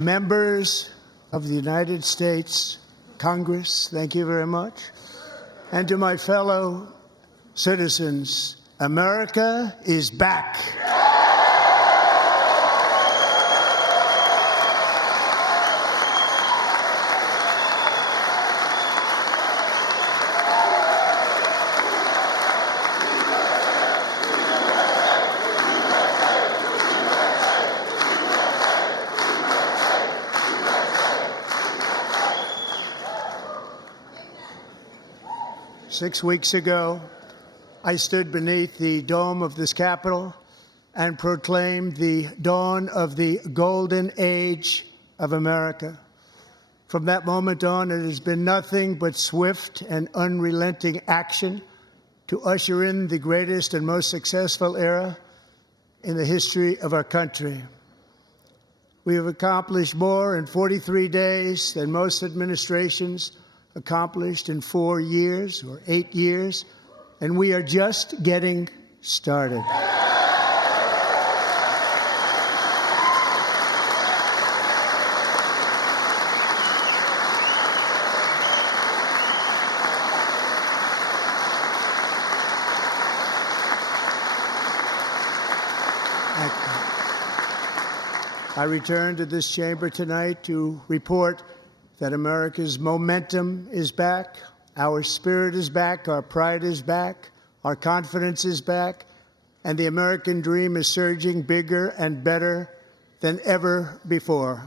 Members of the United States Congress, thank you very much. And to my fellow citizens, America is back. 6 weeks ago, I stood beneath the dome of this Capitol and proclaimed the dawn of the golden age of America. From that moment on, it has been nothing but swift and unrelenting action to usher in the greatest and most successful era in the history of our country. We have accomplished more in 43 days than most administrations accomplished in 4 years or 8 years, and we are just getting started. I return to this chamber tonight to report that America's momentum is back, our spirit is back, our pride is back, our confidence is back, and the American dream is surging bigger and better than ever before.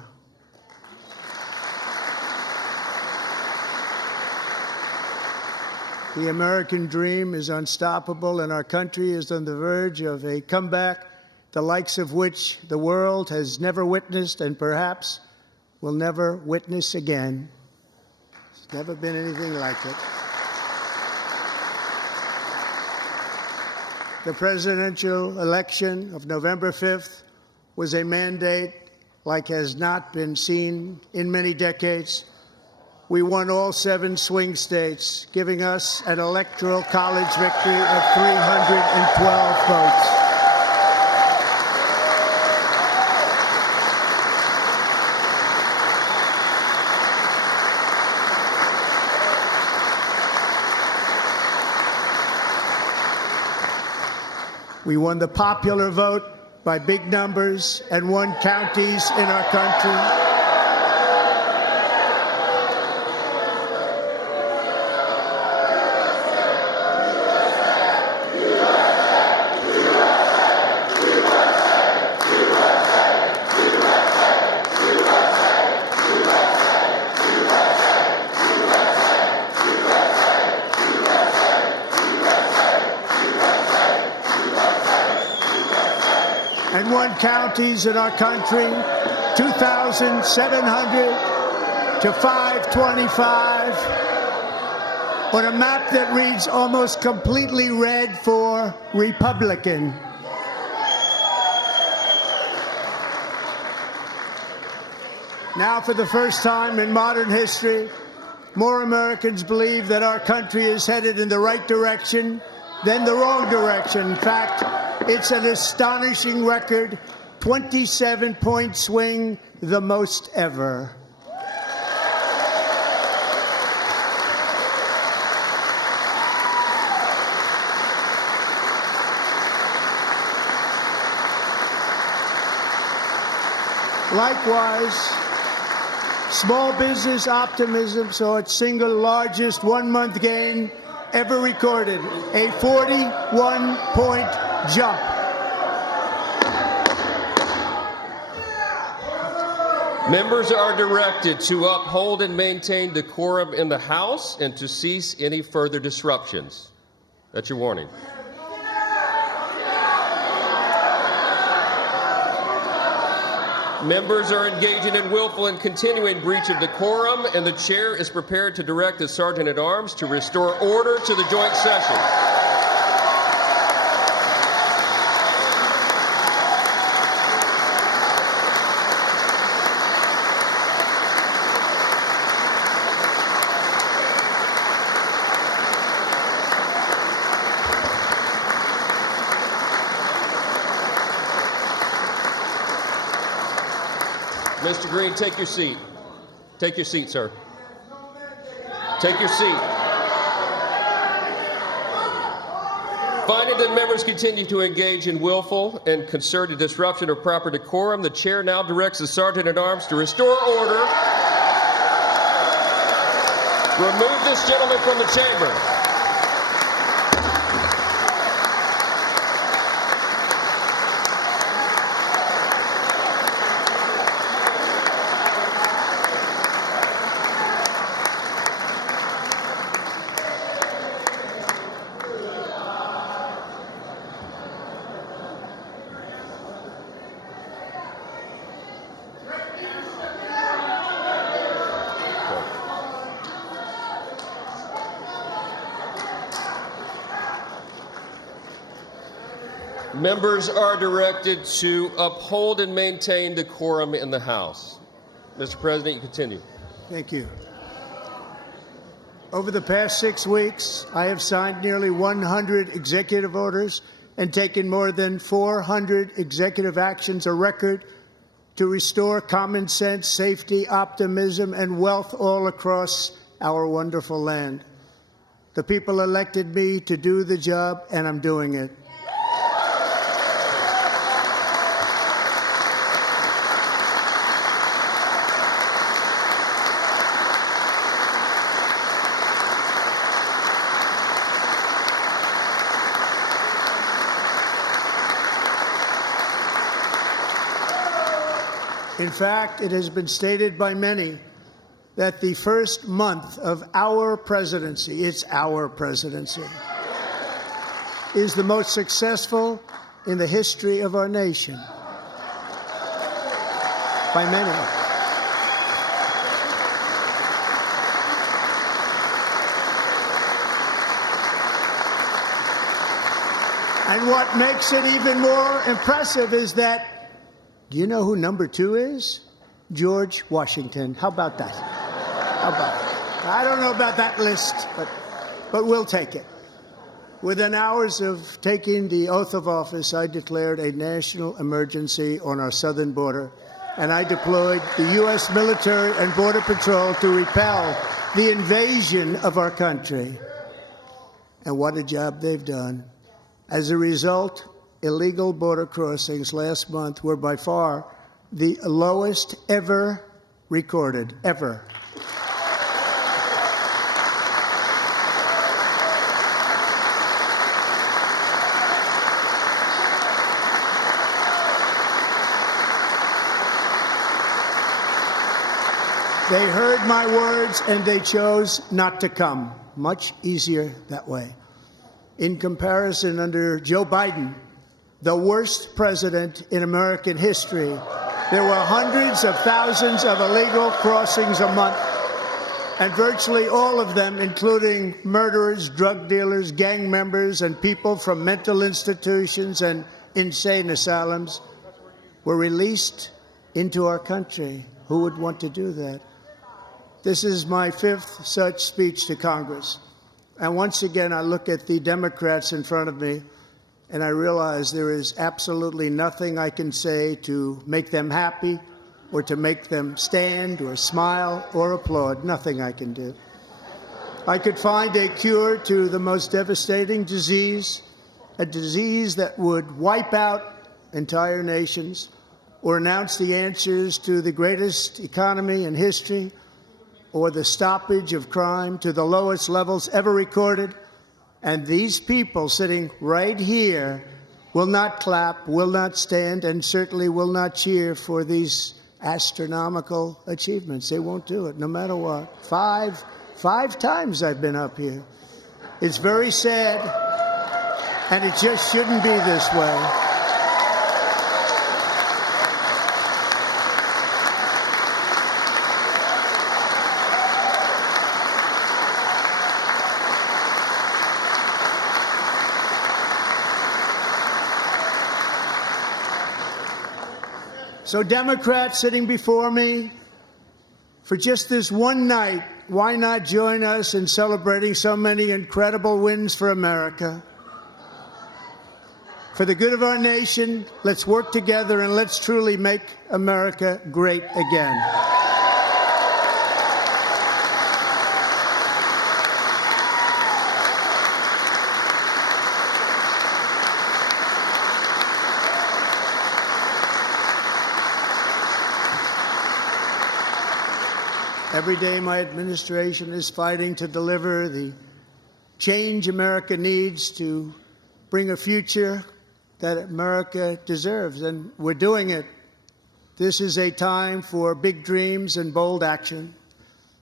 The American dream is unstoppable, and our country is on the verge of a comeback, the likes of which the world has never witnessed and perhaps will never witness again. There's never been anything like it. The presidential election of November 5th was a mandate like has not been seen in many decades. We won all 7 swing states, giving us an electoral college victory of 312 votes. We won the popular vote by big numbers and won counties in our country. And won counties in our country, 2,700 to 525, on a map that reads almost completely red for Republican. Now, for the first time in modern history, more Americans believe that our country is headed in the right direction than the wrong direction. In fact, it's an astonishing record, 27-point swing, the most ever. Likewise, small business optimism saw its single largest one-month gain ever recorded, a 41-point jump. Members are directed to uphold and maintain decorum in the House and to cease any further disruptions. That's your warning. Members are engaging in willful and continuing breach of decorum, and the chair is prepared to direct the Sergeant-at-Arms to restore order to the joint session. Mr. Green, take your seat. Take your seat, sir. Take your seat. Finding that members continue to engage in willful and concerted disruption of proper decorum, the chair now directs the Sergeant-at-Arms to restore order. Remove this gentleman from the chamber. Members are directed to uphold and maintain decorum in the House. Mr. President, you continue. Thank you. Over the past 6 weeks, I have signed nearly 100 executive orders and taken more than 400 executive actions, a record to restore common sense, safety, optimism, and wealth all across our wonderful land. The people elected me to do the job, and I'm doing it. In fact, it has been stated by many that the first month of our presidency, it's our presidency, is the most successful in the history of our nation. By many. And what makes it even more impressive is that, do you know who number 2 is? George Washington. How about that? How about that? I don't know about that list, but we'll take it. Within hours of taking the oath of office, I declared a national emergency on our southern border, and I deployed the U.S. military and Border Patrol to repel the invasion of our country. And what a job they've done. As a result, illegal border crossings last month were by far the lowest ever recorded, ever. They heard my words and they chose not to come. Much easier that way. In comparison, under Joe Biden, the worst president in American history, there were hundreds of thousands of illegal crossings a month, and virtually all of them, including murderers, drug dealers, gang members, and people from mental institutions and insane asylums, were released into our country. Who would want to do that? This is my 5th such speech to Congress. And once again, I look at the Democrats in front of me, and I realize there is absolutely nothing I can say to make them happy or to make them stand or smile or applaud. Nothing I can do. I could find a cure to the most devastating disease, a disease that would wipe out entire nations, or announce the answers to the greatest economy in history, or the stoppage of crime to the lowest levels ever recorded. And these people sitting right here will not clap, will not stand, and certainly will not cheer for these astronomical achievements. They won't do it, no matter what. Five times I've been up here. It's very sad, and it just shouldn't be this way. So Democrats sitting before me, for just this one night, why not join us in celebrating so many incredible wins for America? For the good of our nation, let's work together and let's truly make America great again. Every day, my administration is fighting to deliver the change America needs to bring a future that America deserves, and we're doing it. This is a time for big dreams and bold action.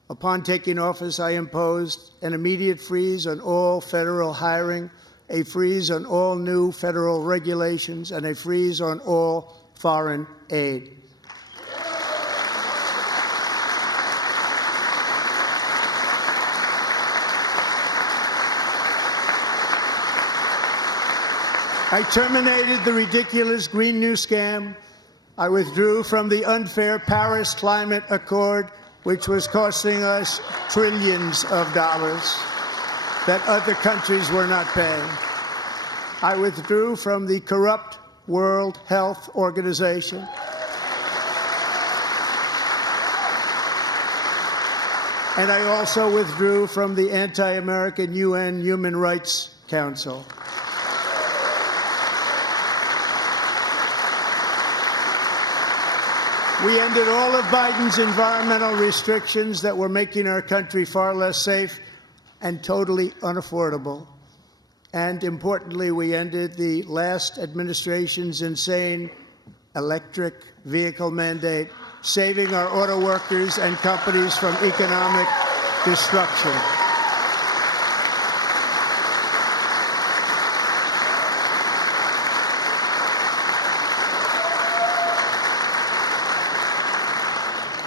Upon taking office, I imposed an immediate freeze on all federal hiring, a freeze on all new federal regulations, and a freeze on all foreign aid. I terminated the ridiculous Green New Scam. I withdrew from the unfair Paris Climate Accord, which was costing us trillions of dollars that other countries were not paying. I withdrew from the corrupt World Health Organization. And I also withdrew from the anti-American UN Human Rights Council. We ended all of Biden's environmental restrictions that were making our country far less safe and totally unaffordable. And importantly, we ended the last administration's insane electric vehicle mandate, saving our auto workers and companies from economic destruction.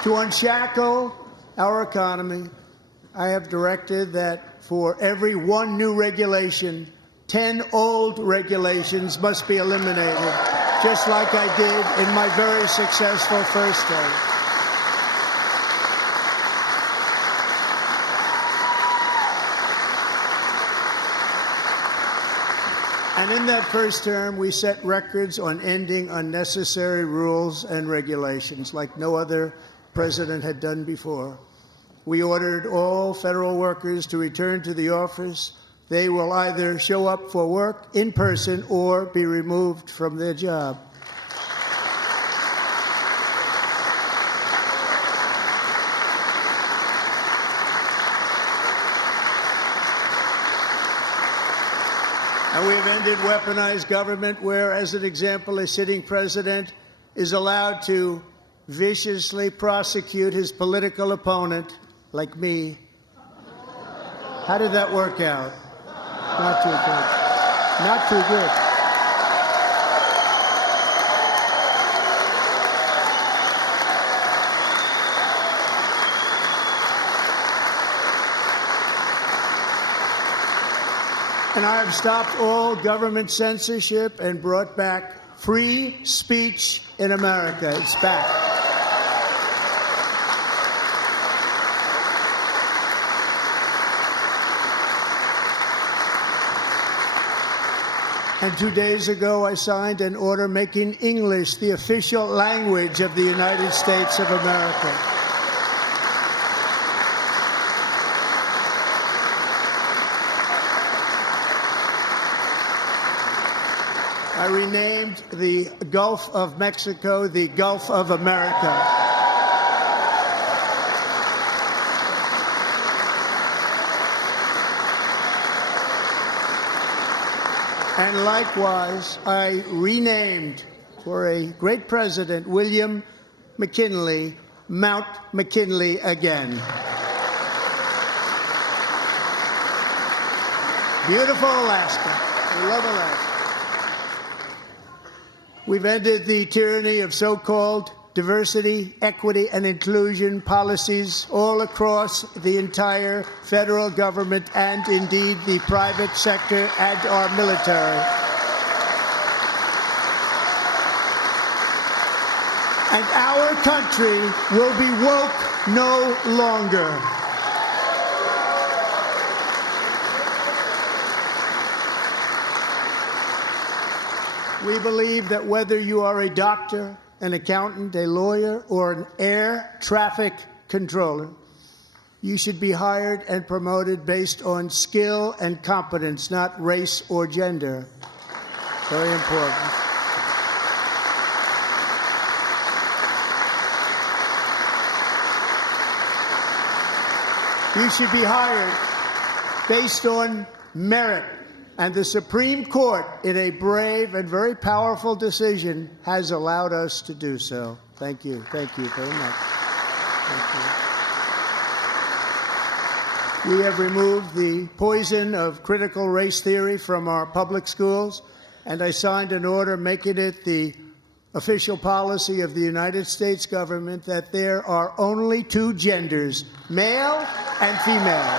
To unshackle our economy, I have directed that for every one new regulation, 10 old regulations must be eliminated, just like I did in my very successful first term. And in that first term, we set records on ending unnecessary rules and regulations like no other president had done before. We ordered all federal workers to return to the office. They will either show up for work in person or be removed from their job. And we have ended weaponized government where, as an example, a sitting president is allowed to viciously prosecute his political opponent, like me. How did that work out? Not too good. Not too good. And I have stopped all government censorship and brought back free speech in America. It's back. And 2 days ago, I signed an order making English the official language of the United States of America. I renamed the Gulf of Mexico the Gulf of America. And likewise, I renamed, for a great president, William McKinley, Mount McKinley again. Beautiful Alaska. We love Alaska. We've ended the tyranny of so-called diversity, equity, and inclusion policies all across the entire federal government and indeed the private sector and our military. And our country will be woke no longer. We believe that whether you are a doctor, an accountant, a lawyer, or an air traffic controller, you should be hired and promoted based on skill and competence, not race or gender. Very important. You should be hired based on merit. And the Supreme Court, in a brave and very powerful decision, has allowed us to do so. Thank you. Thank you very much. Thank you. We have removed the poison of critical race theory from our public schools, and I signed an order making it the official policy of the United States government that there are only two genders, male and female.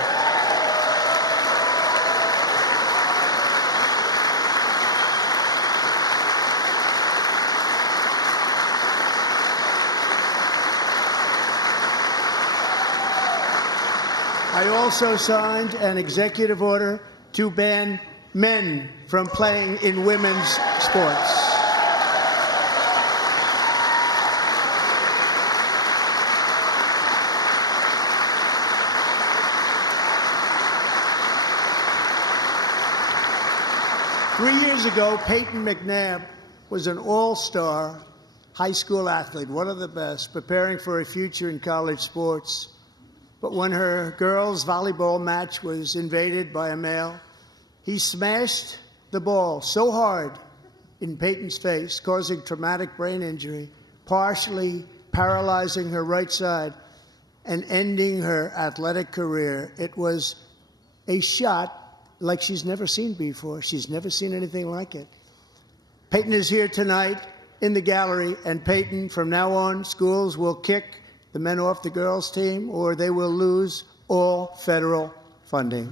I also signed an executive order to ban men from playing in women's sports. Three years ago, Peyton McNabb was an all-star high school athlete, one of the best, preparing for a future in college sports. But when her girls' volleyball match was invaded by a male, he smashed the ball so hard in Peyton's face, causing traumatic brain injury, partially paralyzing her right side and ending her athletic career. It was a shot like she's never seen before. She's never seen anything like it. Peyton is here tonight in the gallery, and Peyton, from now on, schools will kick the men off the girls' team, or they will lose all federal funding.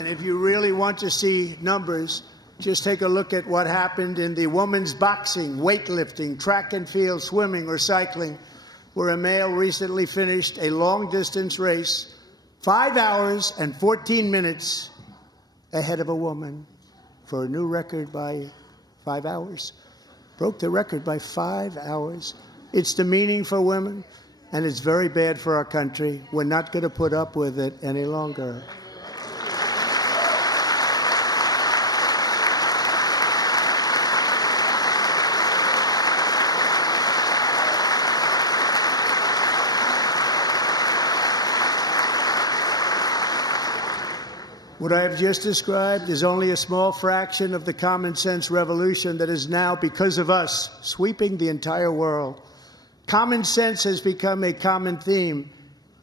And if you really want to see numbers, just take a look at what happened in the women's boxing, weightlifting, track and field, swimming, or cycling, where a male recently finished a long-distance race 5 hours and 14 minutes ahead of a woman for a new record by 5 hours. Broke the record by 5 hours. It's demeaning for women, and it's very bad for our country. We're not going to put up with it any longer. What I have just described is only a small fraction of the common sense revolution that is now, because of us, sweeping the entire world. Common sense has become a common theme,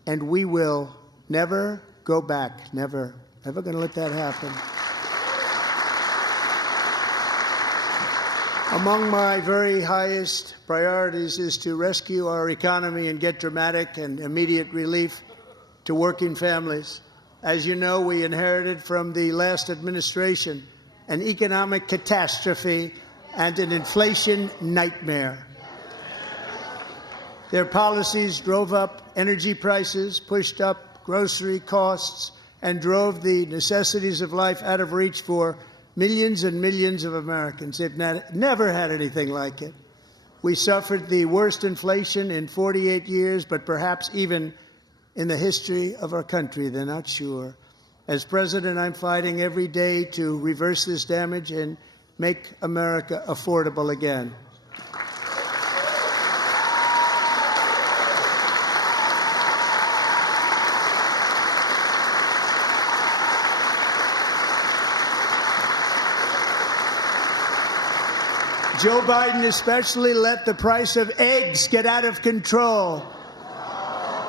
and we will never go back. Never. Never going to let that happen. Among my very highest priorities is to rescue our economy and get dramatic and immediate relief to working families. As you know, we inherited from the last administration an economic catastrophe and an inflation nightmare. Their policies drove up energy prices, pushed up grocery costs, and drove the necessities of life out of reach for millions and millions of Americans. They've never had anything like it. We suffered the worst inflation in 48 years, but perhaps even in the history of our country. They're not sure. As president, I'm fighting every day to reverse this damage and make America affordable again. Joe Biden especially let the price of eggs get out of control.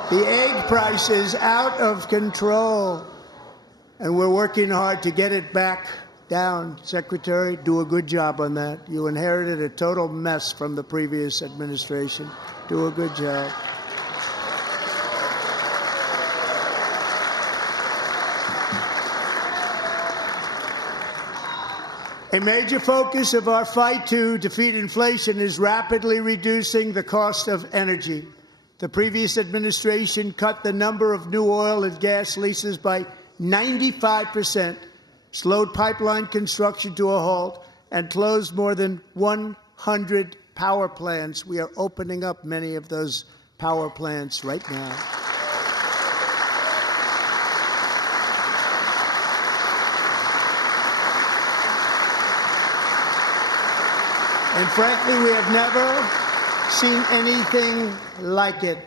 The egg price is out of control, and we're working hard to get it back Down, Secretary, do a good job on that. You inherited a total mess from the previous administration. Do a good job. A major focus of our fight to defeat inflation is rapidly reducing the cost of energy. The previous administration cut the number of new oil and gas leases by 95%, slowed pipeline construction to a halt, and closed more than 100 power plants. We are opening up many of those power plants right now. And frankly, we have never seen anything like it.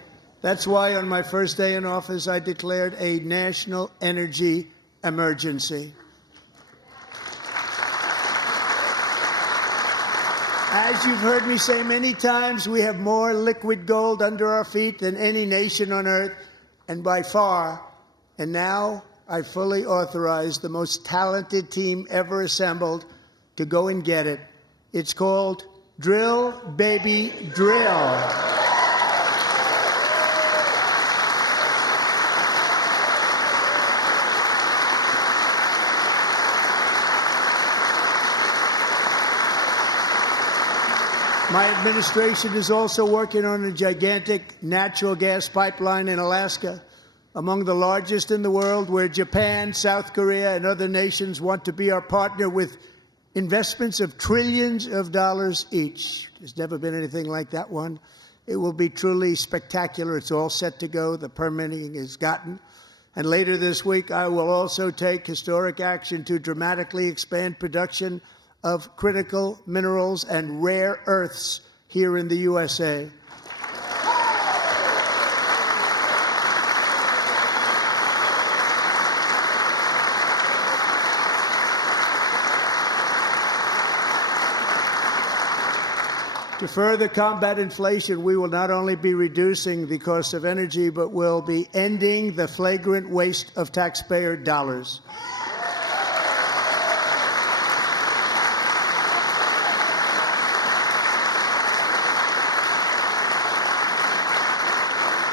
That's why on my first day in office, I declared a national energy emergency. As you've heard me say many times, we have more liquid gold under our feet than any nation on earth, and by far. And now I fully authorize the most talented team ever assembled to go and get it. It's called Drill, Baby, Drill. My administration is also working on a gigantic natural gas pipeline in Alaska, among the largest in the world, where Japan, South Korea, and other nations want to be our partner with investments of trillions of dollars each. There's never been anything like that one. It will be truly spectacular. It's all set to go. The permitting is gotten. And later this week, I will also take historic action to dramatically expand production of critical minerals and rare earths here in the USA. To further combat inflation, we will not only be reducing the cost of energy, but will be ending the flagrant waste of taxpayer dollars.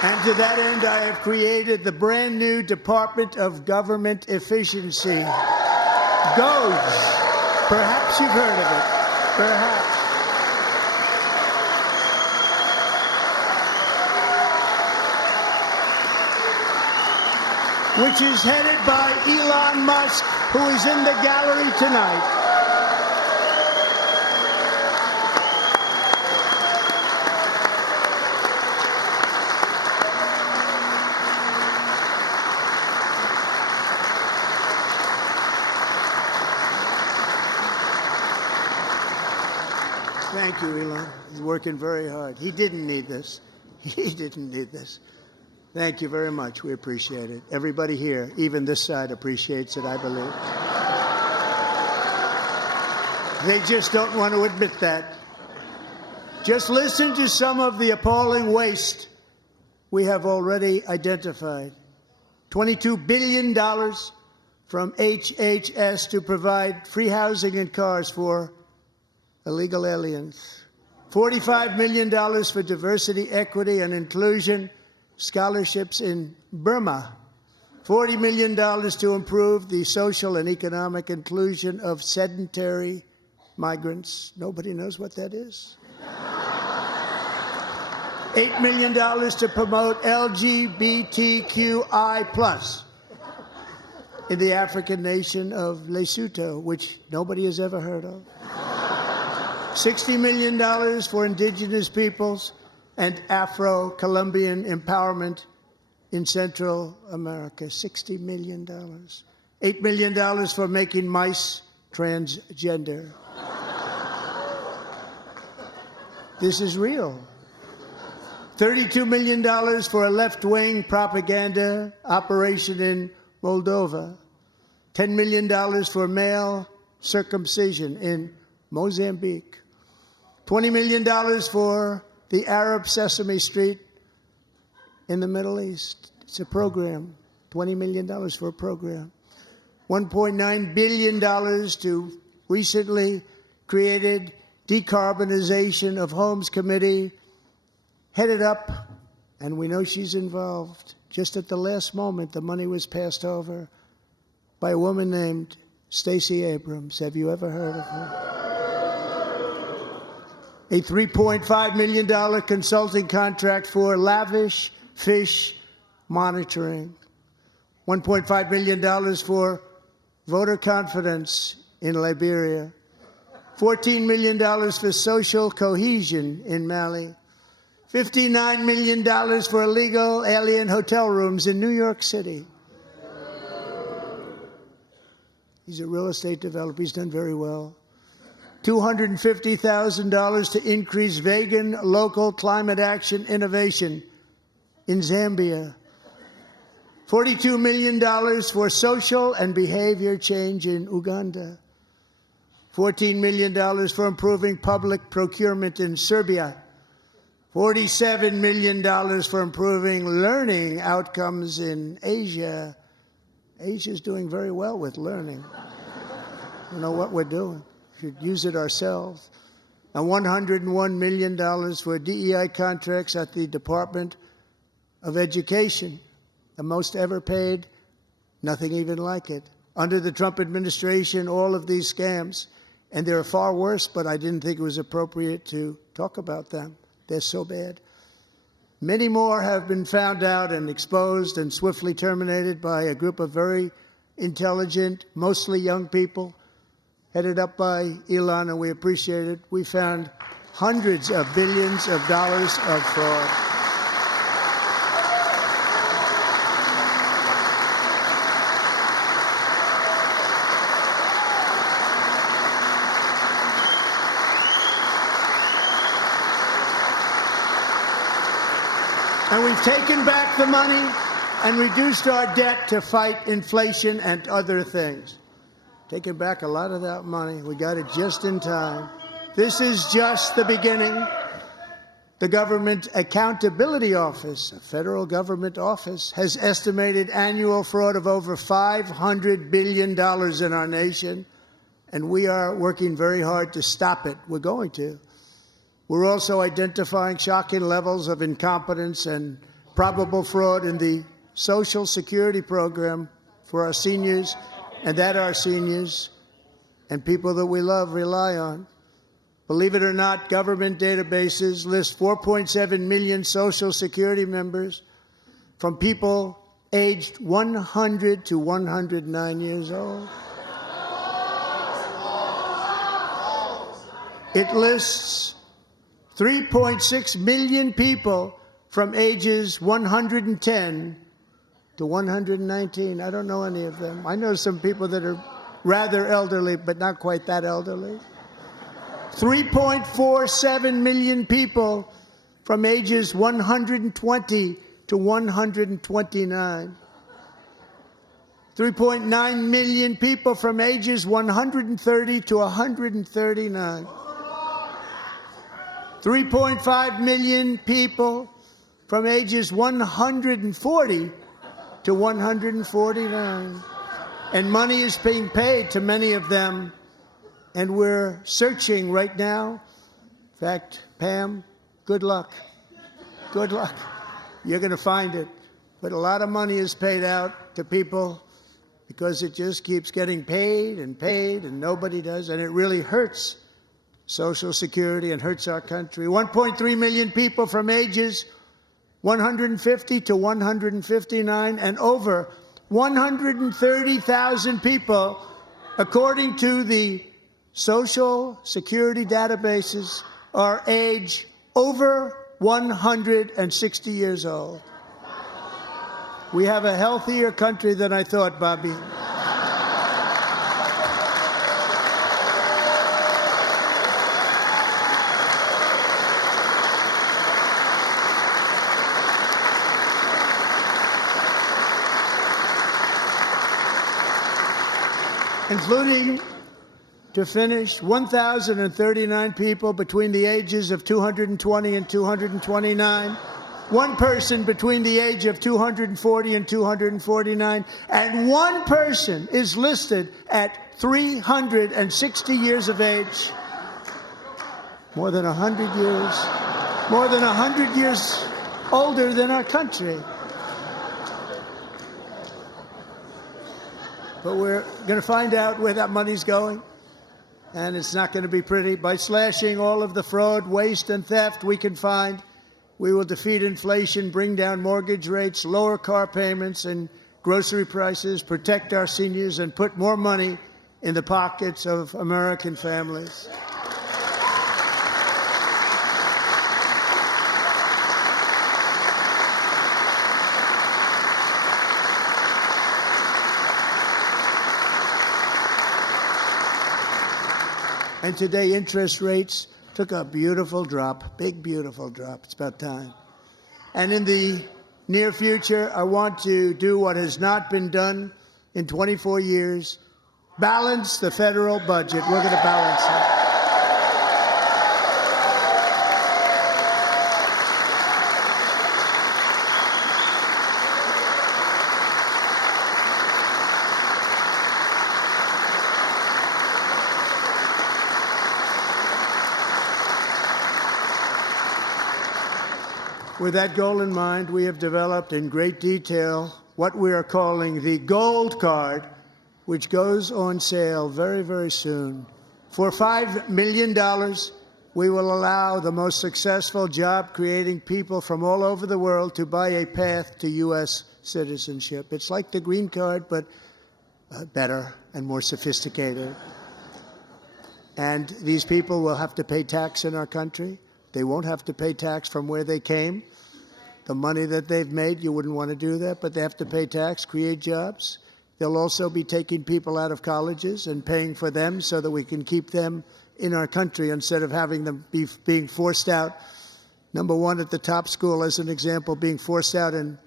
And to that end, I have created the brand new Department of Government Efficiency. GOES. Perhaps you've heard of it. Perhaps. Which is headed by Elon Musk, who is in the gallery tonight. Thank you, Elon. He's working very hard. He didn't need this. He didn't need this. Thank you very much. We appreciate it. Everybody here, even this side, appreciates it, I believe. They just don't want to admit that. Just listen to some of the appalling waste we have already identified. $22 billion from HHS to provide free housing and cars for illegal aliens. $45 million for diversity, equity, and inclusion scholarships in Burma. $40 million to improve the social and economic inclusion of sedentary migrants. Nobody knows what that is. $8 million to promote LGBTQI+ in the African nation of Lesotho, which nobody has ever heard of. $60 million for indigenous peoples and Afro-Colombian empowerment in Central America. $60 million. $8 million for making mice transgender. This is real. $32 million for a left-wing propaganda operation in Moldova. $10 million for male circumcision in Mozambique. $20 million for the Arab Sesame Street in the Middle East. It's a program. $20 million for a program. $1.9 billion to recently created Decarbonization of Homes Committee, headed up, and we know she's involved. Just at the last moment, the money was passed over by a woman named Stacey Abrams. Have you ever heard of her? A $3.5 million consulting contract for lavish fish monitoring. $1.5 million for voter confidence in Liberia. $14 million for social cohesion in Mali. $59 million for illegal alien hotel rooms in New York City. He's a real estate developer. He's done very well. $250,000 to increase vegan local climate action innovation in Zambia. $42 million for social and behavior change in Uganda. $14 million for improving public procurement in Serbia. $47 million for improving learning outcomes in Asia. Asia's doing very well with learning. You know what we're doing. We should use it ourselves. And $101 million for DEI contracts at the Department of Education. The most ever paid, nothing even like it. Under the Trump administration, all of these scams, and they're far worse, but I didn't think it was appropriate to talk about them. They're so bad. Many more have been found out and exposed and swiftly terminated by a group of very intelligent, mostly young people, headed up by Elon, and we appreciate it. We found hundreds of billions of dollars of fraud. And we've taken back the money and reduced our debt to fight inflation and other things. Taken back a lot of that money. We got it just in time. This is just the beginning. The Government Accountability Office, a federal government office, has estimated annual fraud of over $500 billion in our nation, and we are working very hard to stop it. We're going to. We're also identifying shocking levels of incompetence and probable fraud in the Social Security program for our seniors, and that our seniors and people that we love rely on. Believe it or not, government databases list 4.7 million Social Security members from people aged 100 to 109 years old. It lists 3.6 million people from ages 110 to 119. I don't know any of them. I know some people that are rather elderly, but not quite that elderly. 3.47 million people from ages 120 to 129. 3.9 million people from ages 130 to 139. 3.5 million people from ages 140 to 149. And money is being paid to many of them, and we're searching right now. In fact, Pam, good luck. Good luck. You're going to find it. But a lot of money is paid out to people because it just keeps getting paid, and nobody does, and it really hurts Social Security and hurts our country. 1.3 million people from ages 150 to 159, and over 130,000 people, according to the Social Security databases, are age over 160 years old. We have a healthier country than I thought, Bobby. Including, to finish, 1,039 people between the ages of 220 and 229 one person between the age of 240 and 249, and one person is listed at 360 years of age. More than 100 years older than our country. But we're going to find out where that money's going, and it's not going to be pretty. By slashing all of the fraud, waste, and theft we can find, we will defeat inflation, bring down mortgage rates, lower car payments and grocery prices, protect our seniors, and put more money in the pockets of American families. And today, interest rates took a beautiful drop, big, beautiful drop. It's about time. And in the near future, I want to do what has not been done in 24 years, balance the federal budget. We're going to balance it. With that goal in mind, we have developed in great detail what we are calling the Gold Card, which goes on sale very, very soon. For $5 million, we will allow the most successful job-creating people from all over the world to buy a path to U.S. citizenship. It's like the green card, but better and more sophisticated. And these people will have to pay tax in our country. They won't have to pay tax from where they came. The money that they've made, you wouldn't want to do that, but they have to pay tax, create jobs. They'll also be taking people out of colleges and paying for them so that we can keep them in our country instead of having them being forced out. Number one, at the top school, as an example, being forced out and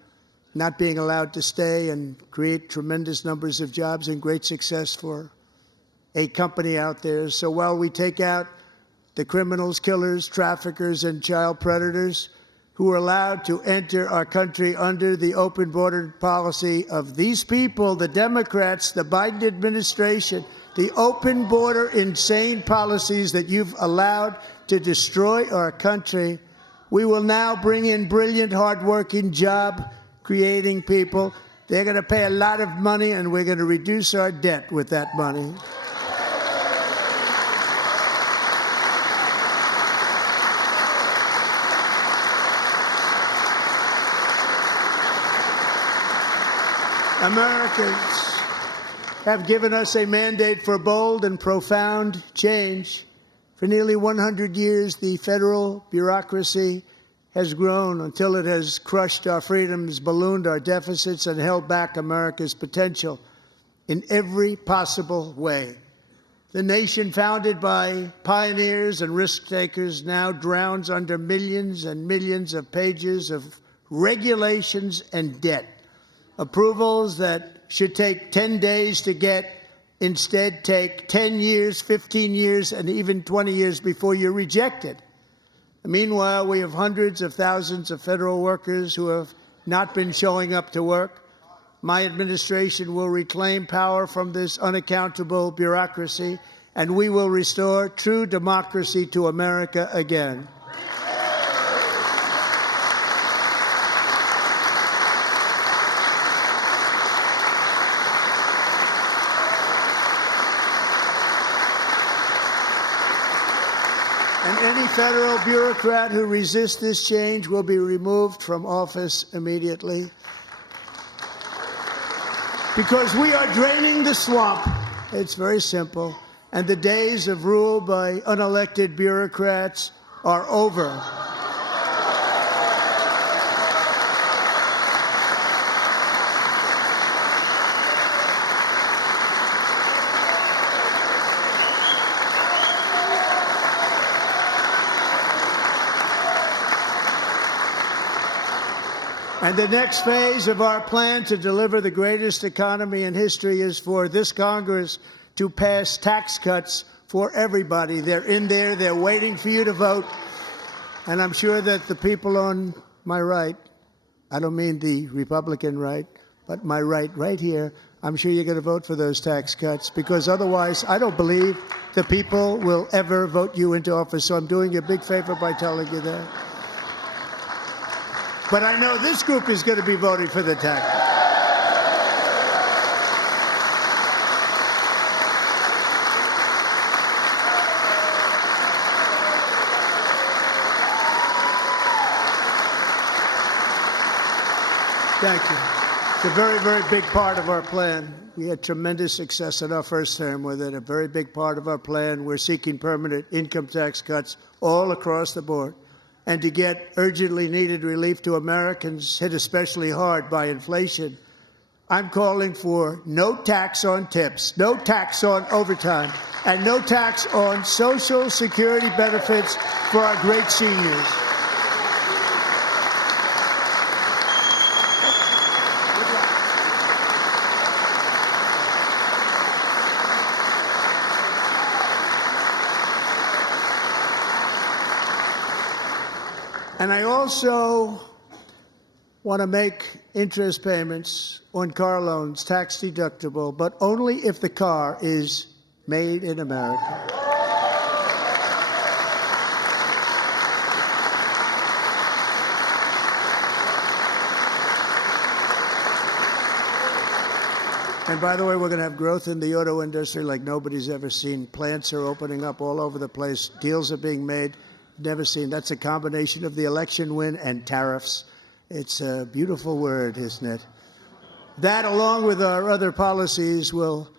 not being allowed to stay and create tremendous numbers of jobs and great success for a company out there. So while we take out the criminals, killers, traffickers, and child predators who are allowed to enter our country under the open border policy of these people, the Democrats, the Biden administration, the open border insane policies that you've allowed to destroy our country, we will now bring in brilliant, hardworking, job-creating people. They're going to pay a lot of money, and we're going to reduce our debt with that money. Americans have given us a mandate for bold and profound change. For nearly 100 years, the federal bureaucracy has grown until it has crushed our freedoms, ballooned our deficits, and held back America's potential in every possible way. The nation founded by pioneers and risk-takers now drowns under millions and millions of pages of regulations and debt. Approvals that should take 10 days to get instead take 10 years, 15 years, and even 20 years before you're rejected. Meanwhile, we have hundreds of thousands of federal workers who have not been showing up to work. My administration will reclaim power from this unaccountable bureaucracy, and we will restore true democracy to America again. And any federal bureaucrat who resists this change will be removed from office immediately. Because we are draining the swamp. It's very simple. And the days of rule by unelected bureaucrats are over. And the next phase of our plan to deliver the greatest economy in history is for this Congress to pass tax cuts for everybody. They're in there. They're waiting for you to vote. And I'm sure that the people on my right, I don't mean the Republican right, but my right here, I'm sure you're going to vote for those tax cuts, because otherwise I don't believe the people will ever vote you into office. So I'm doing you a big favor by telling you that. But I know this group is going to be voting for the tax cuts. Thank you. It's a very, very big part of our plan. We had tremendous success in our first term with it. A very big part of our plan. We're seeking permanent income tax cuts all across the board. And to get urgently needed relief to Americans hit especially hard by inflation, I'm calling for no tax on tips, no tax on overtime, and no tax on Social Security benefits for our great seniors. And I also want to make interest payments on car loans tax deductible, but only if the car is made in America. And by the way, we're going to have growth in the auto industry like nobody's ever seen. Plants are opening up all over the place. Deals are being made. Never seen. That's a combination of the election win and tariffs. It's a beautiful word, isn't it? That, along with our other policies, will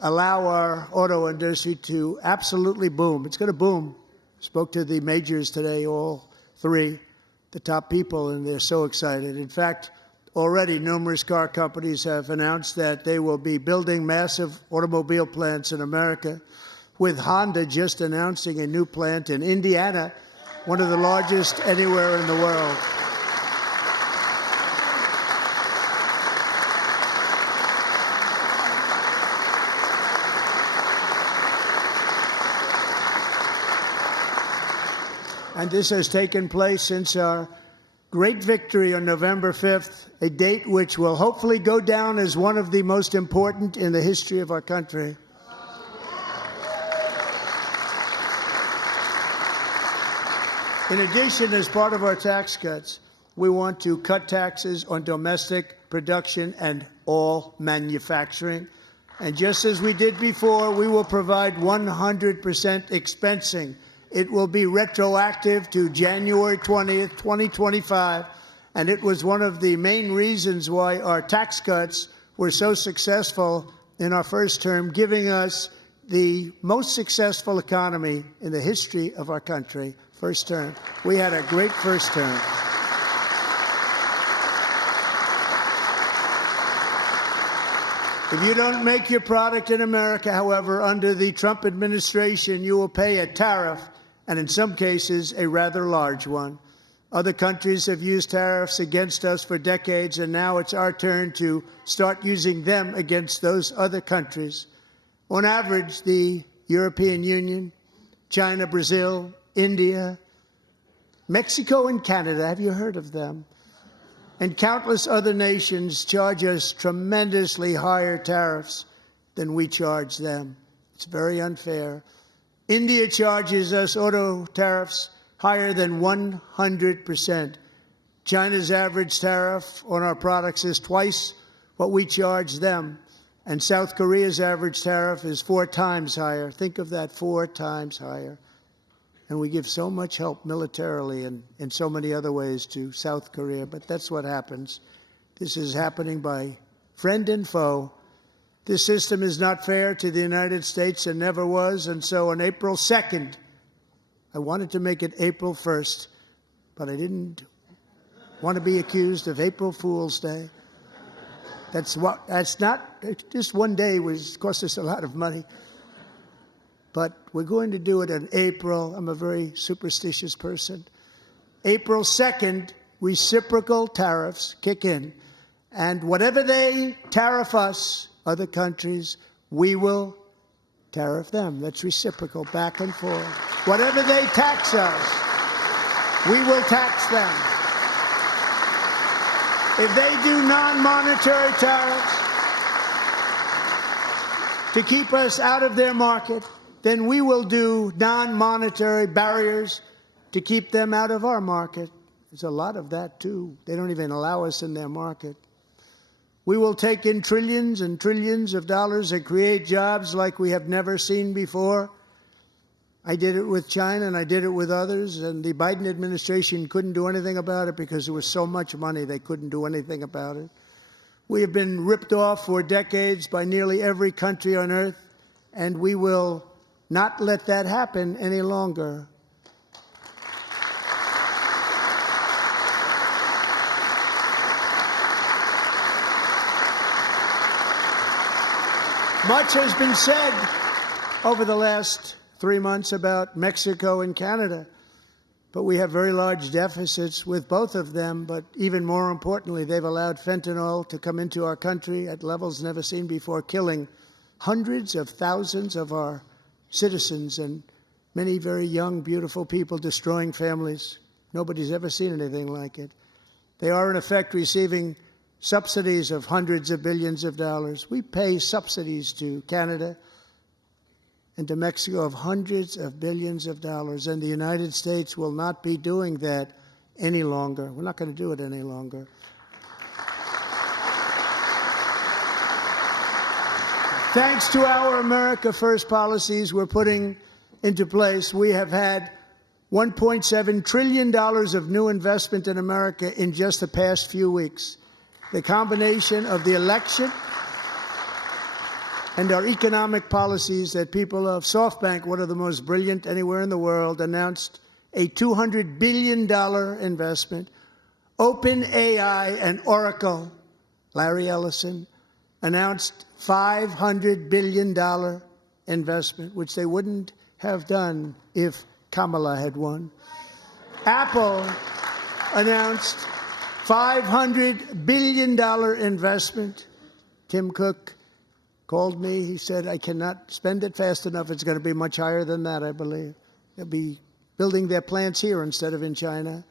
allow our auto industry to absolutely boom. It's going to boom. Spoke to the majors today, all three, the top people, and they're so excited. In fact, already numerous car companies have announced that they will be building massive automobile plants in America, with Honda just announcing a new plant in Indiana, one of the largest anywhere in the world. And this has taken place since our great victory on November 5th, a date which will hopefully go down as one of the most important in the history of our country. In addition, as part of our tax cuts, we want to cut taxes on domestic production and all manufacturing. And just as we did before, we will provide 100% expensing. It will be retroactive to January 20th, 2025. And it was one of the main reasons why our tax cuts were so successful in our first term, giving us the most successful economy in the history of our country. First term. We had a great first term. If you don't make your product in America, however, under the Trump administration, you will pay a tariff, and in some cases, a rather large one. Other countries have used tariffs against us for decades, and now it's our turn to start using them against those other countries. On average, the European Union, China, Brazil, India, Mexico, and Canada, have you heard of them? And countless other nations charge us tremendously higher tariffs than we charge them. It's very unfair. India charges us auto tariffs higher than 100%. China's average tariff on our products is twice what we charge them. And South Korea's average tariff is 4 times higher. Think of that, 4 times higher. And we give so much help militarily and in so many other ways to South Korea. But that's what happens. This is happening by friend and foe. This system is not fair to the United States and never was. And so on April 2nd, I wanted to make it April 1st, but I didn't want to be accused of April Fool's Day. That's not just one day was cost us a lot of money. But we're going to do it in April. I'm a very superstitious person. April 2nd, reciprocal tariffs kick in. And whatever they tariff us, other countries, we will tariff them. That's reciprocal, back and forth. Whatever they tax us, we will tax them. If they do non-monetary tariffs to keep us out of their market, then we will do non-monetary barriers to keep them out of our market. There's a lot of that, too. They don't even allow us in their market. We will take in trillions and trillions of dollars and create jobs like we have never seen before. I did it with China, and I did it with others, and the Biden administration couldn't do anything about it because there was so much money they couldn't do anything about it. We have been ripped off for decades by nearly every country on earth, and we will not let that happen any longer. Much has been said over the last 3 months about Mexico and Canada, but we have very large deficits with both of them. But even more importantly, they've allowed fentanyl to come into our country at levels never seen before, killing hundreds of thousands of our citizens and many very young, beautiful people, destroying families. Nobody's ever seen anything like it. They are, in effect, receiving subsidies of hundreds of billions of dollars. We pay subsidies to Canada and to Mexico of hundreds of billions of dollars, and the United States will not be doing that any longer. We're not going to do it any longer. Thanks to our America First policies we're putting into place, we have had $1.7 trillion of new investment in America in just the past few weeks. The combination of the election and our economic policies that people of SoftBank, one of the most brilliant anywhere in the world, announced a $200 billion investment. OpenAI and Oracle, Larry Ellison, announced $500 billion investment, which they wouldn't have done if Kamala had won. Apple announced $500 billion investment. Tim Cook called me. He said, I cannot spend it fast enough. It's going to be much higher than that, I believe. They'll be building their plants here instead of in China.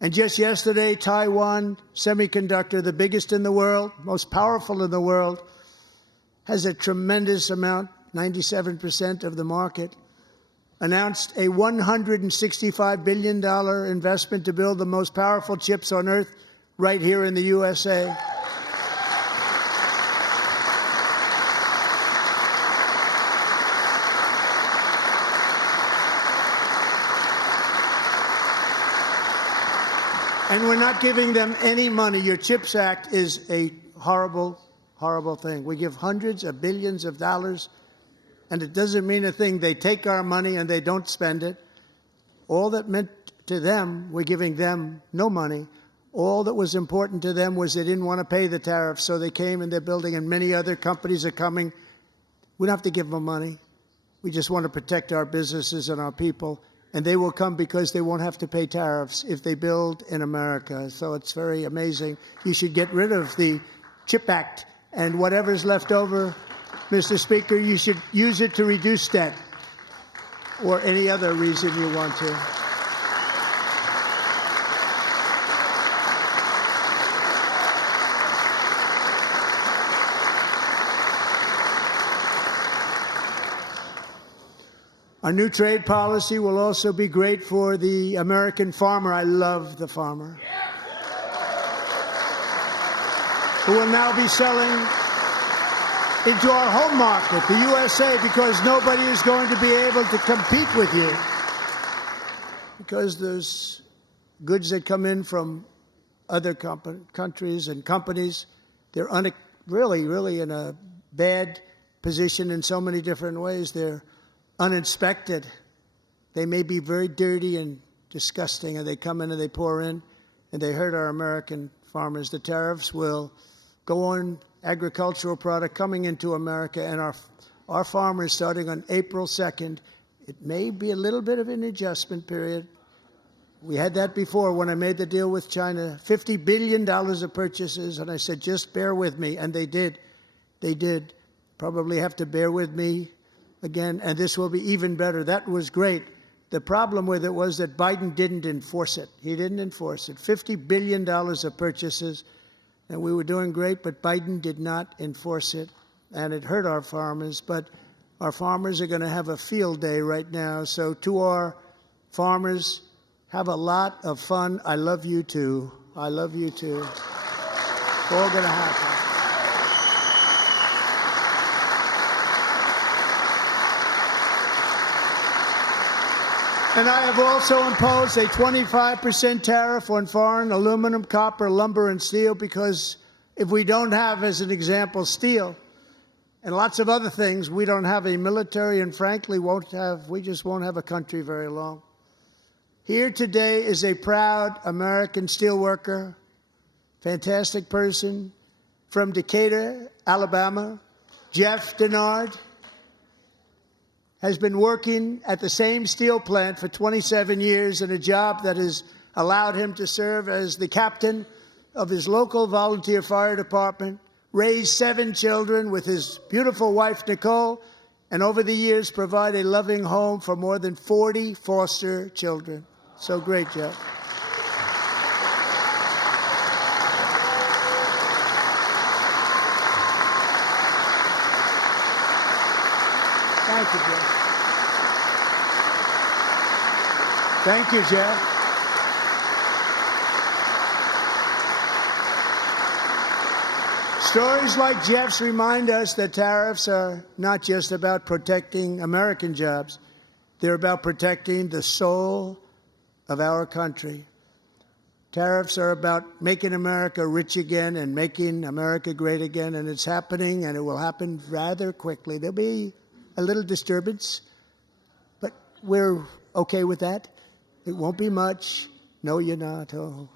And just yesterday, Taiwan Semiconductor, the biggest in the world, most powerful in the world, has a tremendous amount, 97% of the market, announced a $165 billion investment to build the most powerful chips on earth right here in the USA. And we're not giving them any money. Your CHIPS Act is a horrible, horrible thing. We give hundreds of billions of dollars, and it doesn't mean a thing. They take our money and they don't spend it. All that meant to them, we're giving them no money. All that was important to them was they didn't want to pay the tariffs, so they came and they're building, and many other companies are coming. We don't have to give them money. We just want to protect our businesses and our people. And they will come because they won't have to pay tariffs if they build in America. So it's very amazing. You should get rid of the CHIP Act, and whatever's left over, Mr. Speaker, you should use it to reduce debt or any other reason you want to. Our new trade policy will also be great for the American farmer. I love the farmer, who will now be selling into our home market, the USA, because nobody is going to be able to compete with you. Because there's goods that come in from other countries and companies. They're really in a bad position in so many different ways. They're uninspected. They may be very dirty and disgusting, and they come in and they pour in, and they hurt our American farmers. The tariffs will go on agricultural product coming into America, and our farmers, starting on April 2nd, it may be a little bit of an adjustment period. We had that before when I made the deal with China, $50 billion of purchases, and I said, just bear with me, and they did. They did. Probably have to bear with me again, and this will be even better. That was great. The problem with it was that Biden didn't enforce it. He didn't enforce it. $50 billion of purchases, and we were doing great, but Biden did not enforce it, and it hurt our farmers. But our farmers are going to have a field day right now. So to our farmers, have a lot of fun. I love you, too. I love you, too. It's all going to happen. And I have also imposed a 25% tariff on foreign aluminum, copper, lumber, and steel, because if we don't have, as an example, steel and lots of other things, we don't have a military, and frankly, we just won't have a country very long. Here today is a proud American steelworker, fantastic person from Decatur, Alabama, Jeff Denard. Has been working at the same steel plant for 27 years in a job that has allowed him to serve as the captain of his local volunteer fire department, raise 7 children with his beautiful wife, Nicole, and over the years provide a loving home for more than 40 foster children. So great, Jeff. Thank you, Jeff. Thank you, Jeff. Stories like Jeff's remind us that tariffs are not just about protecting American jobs. They're about protecting the soul of our country. Tariffs are about making America rich again and making America great again, and it's happening, and it will happen rather quickly. There'll be a little disturbance, but we're okay with that. It won't be much. No, you're not. Oh.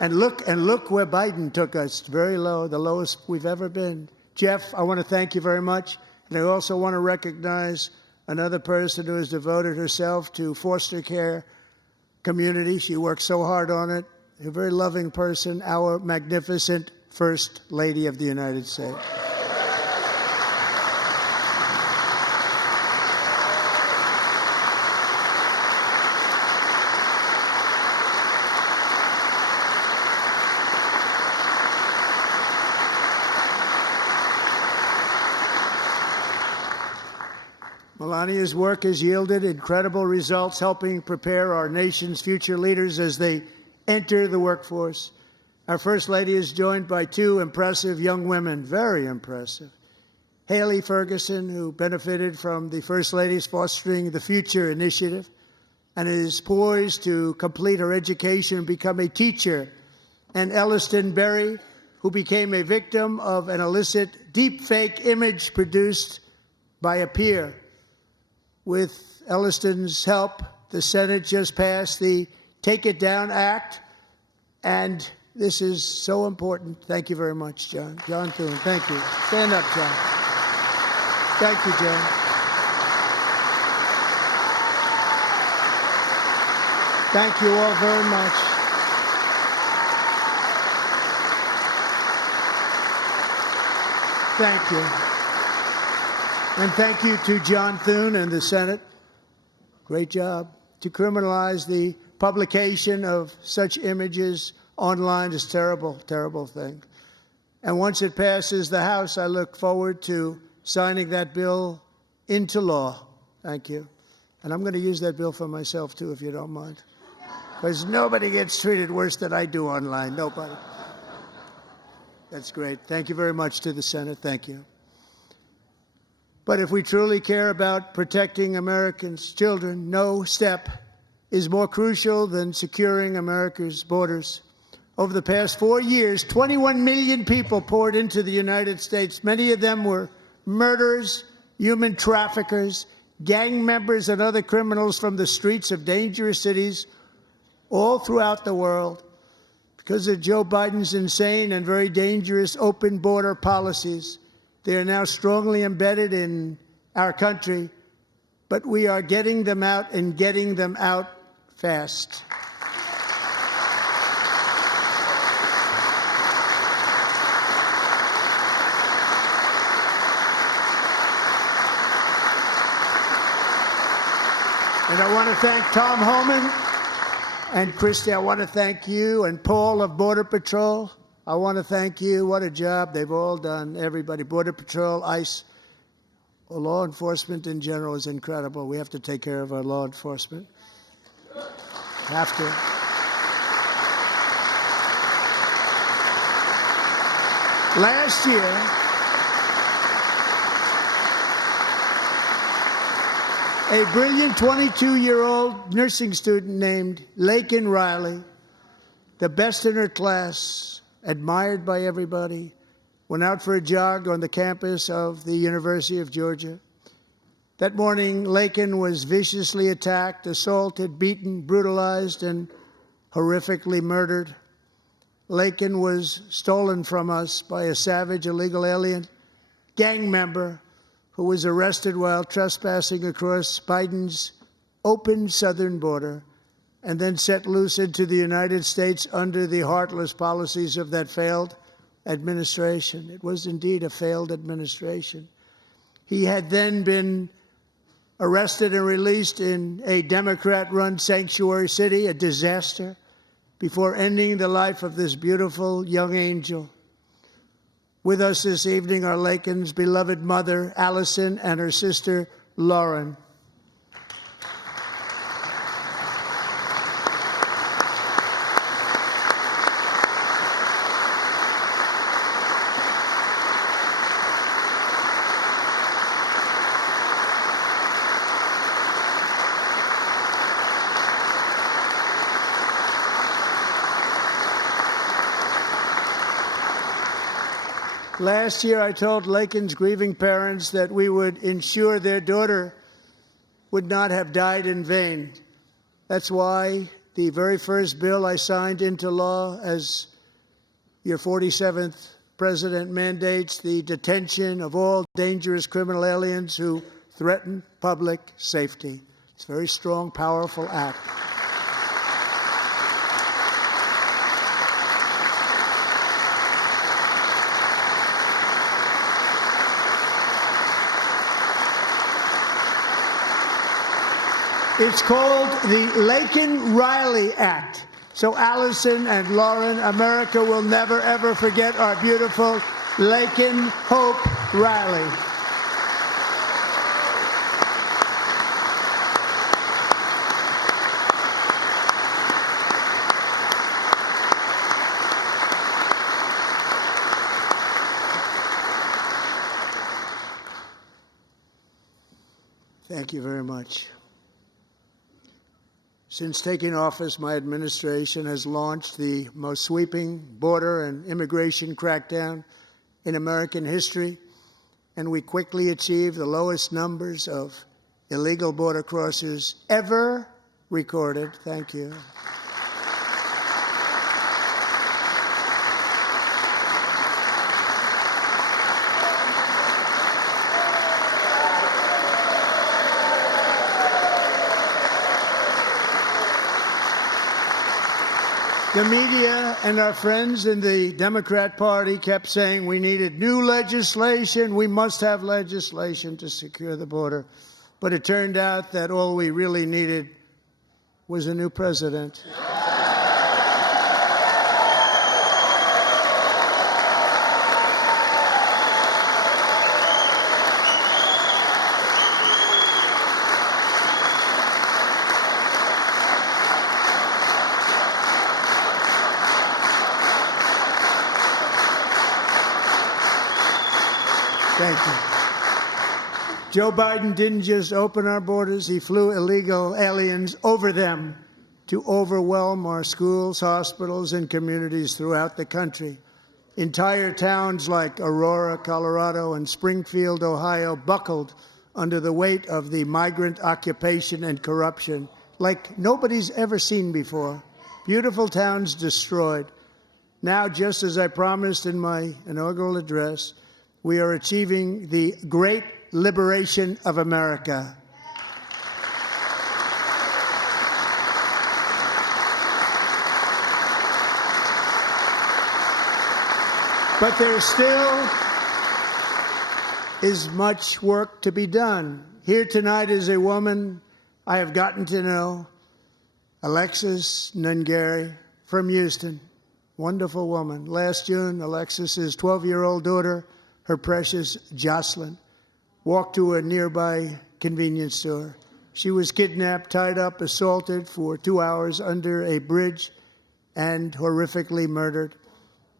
And look where Biden took us. Very low, the lowest we've ever been. Jeff, I want to thank you very much. And I also want to recognize another person who has devoted herself to foster care community. She works so hard on it. A very loving person, our magnificent First Lady of the United States. Melania's work has yielded incredible results, helping prepare our nation's future leaders as they enter the workforce. Our First Lady is joined by 2 impressive young women, very impressive. Haley Ferguson, who benefited from the First Lady's Fostering the Future initiative and is poised to complete her education and become a teacher. And Elliston Berry, who became a victim of an illicit deepfake image produced by a peer. With Elliston's help, the Senate just passed the Take It Down Act, and this is so important. Thank you very much, John. John Thune, thank you. Stand up, John. Thank you, John. Thank you all very much. Thank you. And thank you to John Thune and the Senate. Great job. To criminalize the publication of such images online is a terrible, terrible thing. And once it passes the House, I look forward to signing that bill into law. Thank you. And I'm going to use that bill for myself, too, if you don't mind. Because nobody gets treated worse than I do online. Nobody. That's great. Thank you very much to the Senate. Thank you. But if we truly care about protecting Americans' children, no step is more crucial than securing America's borders. Over the past 4 years, 21 million people poured into the United States. Many of them were murderers, human traffickers, gang members, and other criminals from the streets of dangerous cities all throughout the world. Because of Joe Biden's insane and very dangerous open border policies, they are now strongly embedded in our country, but we are getting them out and getting them out fast. And I want to thank Tom Homan and Christy. I want to thank you and Paul of Border Patrol. I want to thank you. What a job they've all done. Everybody, Border Patrol, ICE, law enforcement in general is incredible. We have to take care of our law enforcement. Have to. Last year, a brilliant 22-year-old nursing student named Laken Riley, the best in her class, admired by everybody, went out for a jog on the campus of the University of Georgia. That morning, Laken was viciously attacked, assaulted, beaten, brutalized, and horrifically murdered. Laken was stolen from us by a savage illegal alien gang member who was arrested while trespassing across Biden's open southern border and then set loose into the United States under the heartless policies of that failed administration. It was indeed a failed administration. He had then been arrested and released in a Democrat-run sanctuary city, a disaster, before ending the life of this beautiful young angel. With us this evening are Laken's beloved mother, Allison, and her sister, Lauren. Last year, I told Laken's grieving parents that we would ensure their daughter would not have died in vain. That's why the very first bill I signed into law as your 47th president mandates the detention of all dangerous criminal aliens who threaten public safety. It's a very strong, powerful act. It's called the Laken-Riley Act. So Allison and Lauren, America will never, ever forget our beautiful Laken Hope Riley. Thank you very much. Since taking office, my administration has launched the most sweeping border and immigration crackdown in American history, and we quickly achieved the lowest numbers of illegal border crossers ever recorded. Thank you. The media and our friends in the Democrat Party kept saying we needed new legislation, we must have legislation to secure the border. But it turned out that all we really needed was a new president. Thank you. Joe Biden didn't just open our borders, he flew illegal aliens over them to overwhelm our schools, hospitals, and communities throughout the country. Entire towns like Aurora, Colorado, and Springfield, Ohio, buckled under the weight of the migrant occupation and corruption like nobody's ever seen before. Beautiful towns destroyed. Now, just as I promised in my inaugural address, we are achieving the great liberation of America. But there still is much work to be done. Here tonight is a woman I have gotten to know Alexis Nungary from Houston. Wonderful woman. Last June, Alexis's 12-year-old daughter, her precious Jocelyn, walked to a nearby convenience store. She was kidnapped, tied up, assaulted for 2 hours under a bridge, and horrifically murdered.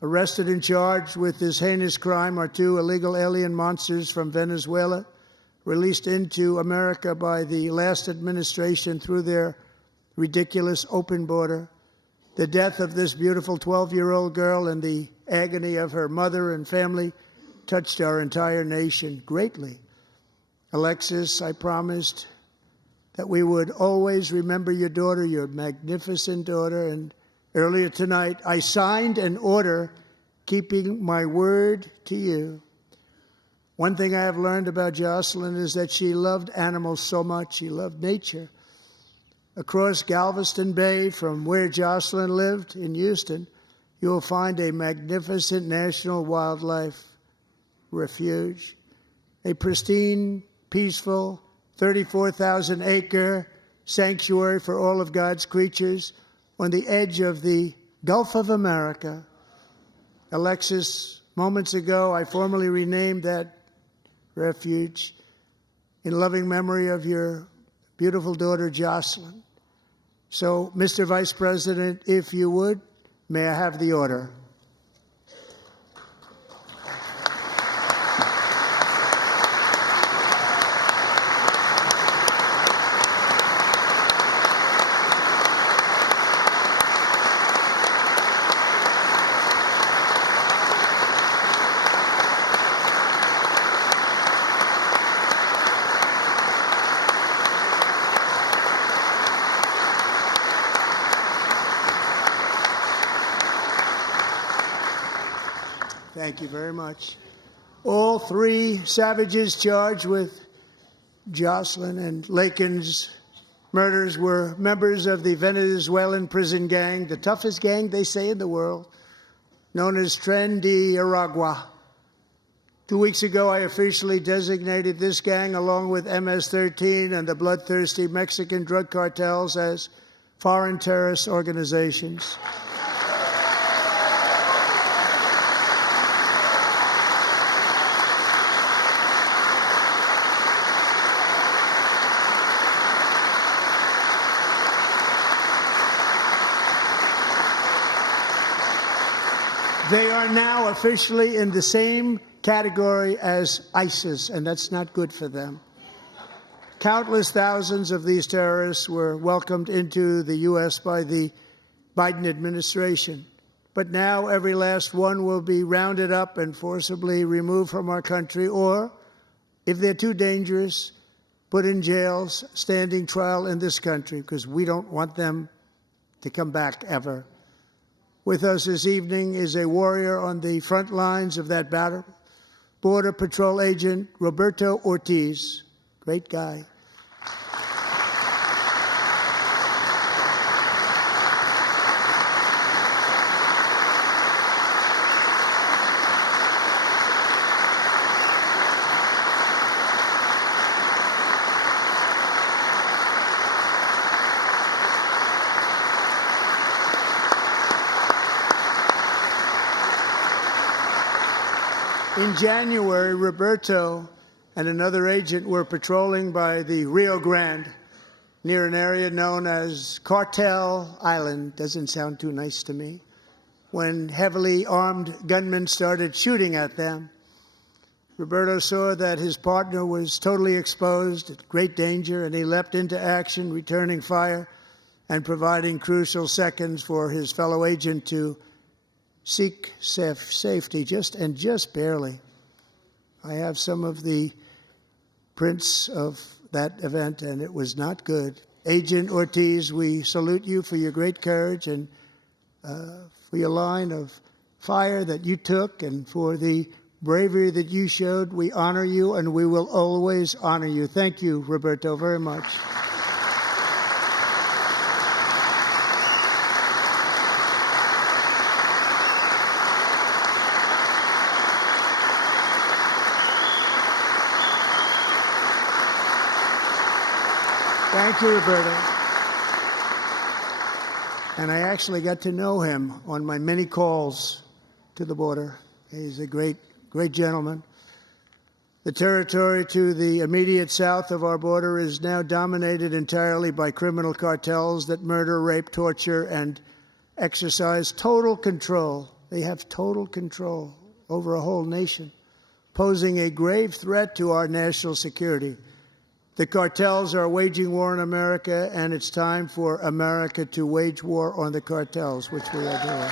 Arrested and charged with this heinous crime are 2 illegal alien monsters from Venezuela, released into America by the last administration through their ridiculous open border. The death of this beautiful 12-year-old girl and the agony of her mother and family touched our entire nation greatly. Alexis, I promised that we would always remember your daughter, your magnificent daughter, and earlier tonight I signed an order keeping my word to you. One thing I have learned about Jocelyn is that she loved animals so much. She loved nature. Across Galveston Bay, from where Jocelyn lived in Houston, you will find a magnificent national wildlife refuge, a pristine, peaceful, 34,000-acre sanctuary for all of God's creatures on the edge of the Gulf of America. Alexis, moments ago, I formally renamed that refuge in loving memory of your beautiful daughter, Jocelyn. So, Mr. Vice President, if you would, may I have the order? Thank you very much. All 3 savages charged with Jocelyn and Lakin's murders were members of the Venezuelan prison gang, the toughest gang, they say, in the world, known as Tren de Aragua. 2 weeks ago, I officially designated this gang, along with MS-13 and the bloodthirsty Mexican drug cartels, as foreign terrorist organizations. They are now officially in the same category as ISIS, and that's not good for them. Countless thousands of these terrorists were welcomed into the U.S. by the Biden administration. But now every last one will be rounded up and forcibly removed from our country, or, if they're too dangerous, put in jails, standing trial in this country, because we don't want them to come back ever. With us this evening is a warrior on the front lines of that battle, Border Patrol Agent Roberto Ortiz. Great guy. In January, Roberto and another agent were patrolling by the Rio Grande near an area known as Cartel Island. Doesn't sound too nice to me. When heavily armed gunmen started shooting at them, Roberto saw that his partner was totally exposed, at great danger, and he leapt into action, returning fire and providing crucial seconds for his fellow agent to seek safety, just barely. I have some of the prints of that event, and it was not good. Agent Ortiz, we salute you for your great courage and for your line of fire that you took and for the bravery that you showed. We honor you, and we will always honor you. Thank you, Roberto, very much. Thank you, Roberta. And I actually got to know him on my many calls to the border. He's a great, great gentleman. The territory to the immediate south of our border is now dominated entirely by criminal cartels that murder, rape, torture, and exercise total control. They have total control over a whole nation, posing a grave threat to our national security. The cartels are waging war in America, and it's time for America to wage war on the cartels, which we are doing.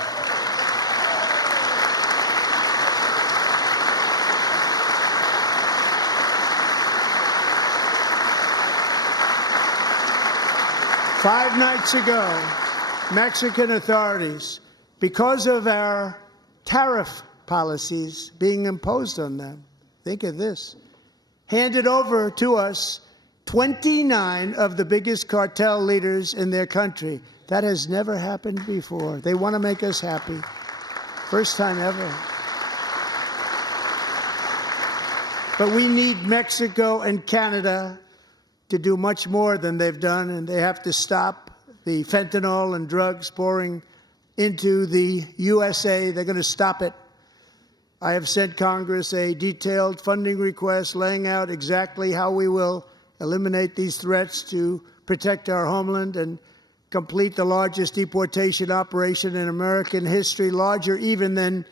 Five nights ago, Mexican authorities, because of our tariff policies being imposed on them, think of this, handed over to us 29 of the biggest cartel leaders in their country. That has never happened before. They want to make us happy. First time ever. But we need Mexico and Canada to do much more than they've done, and they have to stop the fentanyl and drugs pouring into the USA. They're going to stop it. I have sent Congress a detailed funding request laying out exactly how we will eliminate these threats to protect our homeland and complete the largest deportation operation in American history, larger even than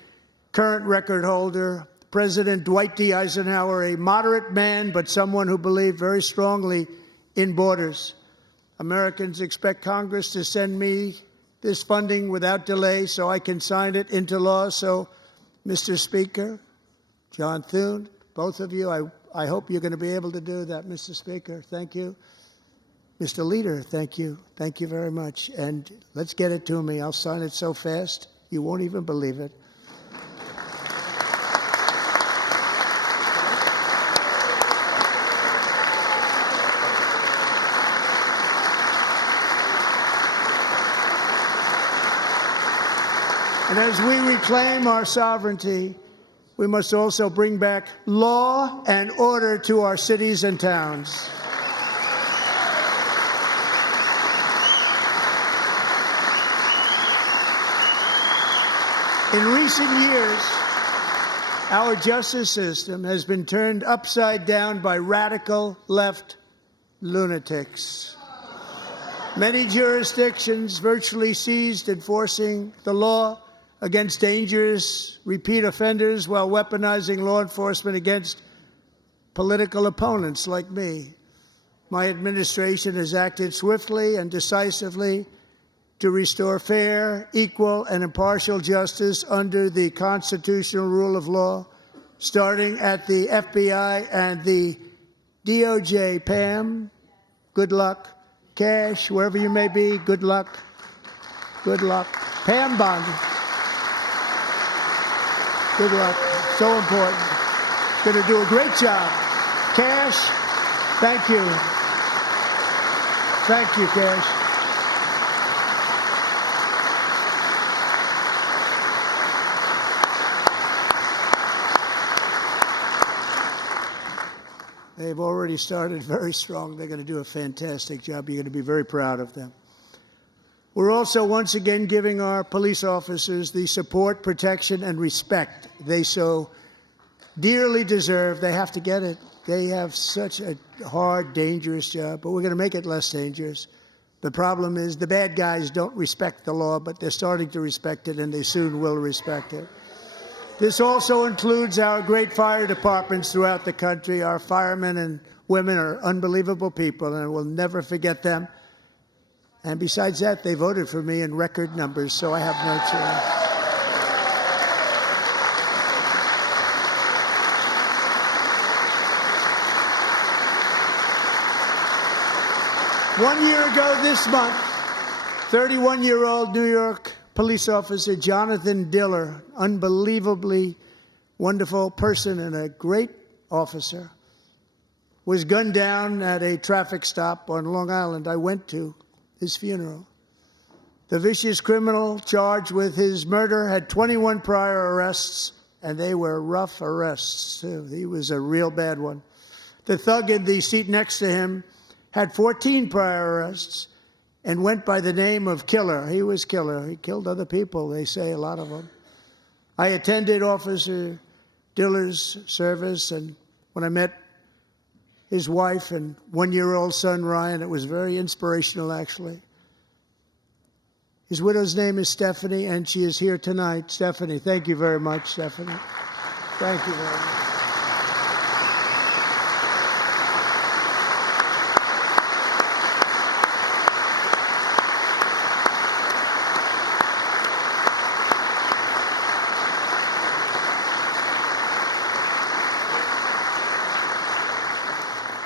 current record holder President Dwight D. Eisenhower, a moderate man, but someone who believed very strongly in borders. Americans expect Congress to send me this funding without delay so I can sign it into law. So, Mr. Speaker, John Thune, both of you, I hope you're going to be able to do that, Mr. Speaker. Thank you. Mr. Leader, thank you. Thank you very much. And let's get it to me. I'll sign it so fast, you won't even believe it. And as we reclaim our sovereignty, we must also bring back law and order to our cities and towns. In recent years, our justice system has been turned upside down by radical left lunatics. Many jurisdictions virtually ceased enforcing the law against dangerous repeat offenders while weaponizing law enforcement against political opponents like me. My administration has acted swiftly and decisively to restore fair, equal, and impartial justice under the constitutional rule of law, starting at the FBI and the DOJ. Pam, good luck. Cash, wherever you may be, good luck. Good luck. Pam Bondi. Good luck. So important. Going to do a great job. Cash, thank you. Thank you, Cash. They've already started very strong. They're going to do a fantastic job. You're going to be very proud of them. We're also once again giving our police officers the support, protection, and respect they so dearly deserve. They have to get it. They have such a hard, dangerous job, but we're going to make it less dangerous. The problem is the bad guys don't respect the law, but they're starting to respect it, and they soon will respect it. This also includes our great fire departments throughout the country. Our firemen and women are unbelievable people, and we'll never forget them. And besides that, they voted for me in record numbers, so I have no choice. 1 year ago this month, 31-year-old New York police officer Jonathan Diller, unbelievably wonderful person and a great officer, was gunned down at a traffic stop on Long Island. I went to his funeral. The vicious criminal charged with his murder had 21 prior arrests, and they were rough arrests, too. He was a real bad one. The thug in the seat next to him had 14 prior arrests, and went by the name of Killer. He was Killer. He killed other people, they say, a lot of them. I attended Officer Diller's service, and when I met his wife and one-year-old son, Ryan, it was very inspirational, actually. His widow's name is Stephanie, and she is here tonight. Stephanie, thank you very much, Stephanie. Thank you very much.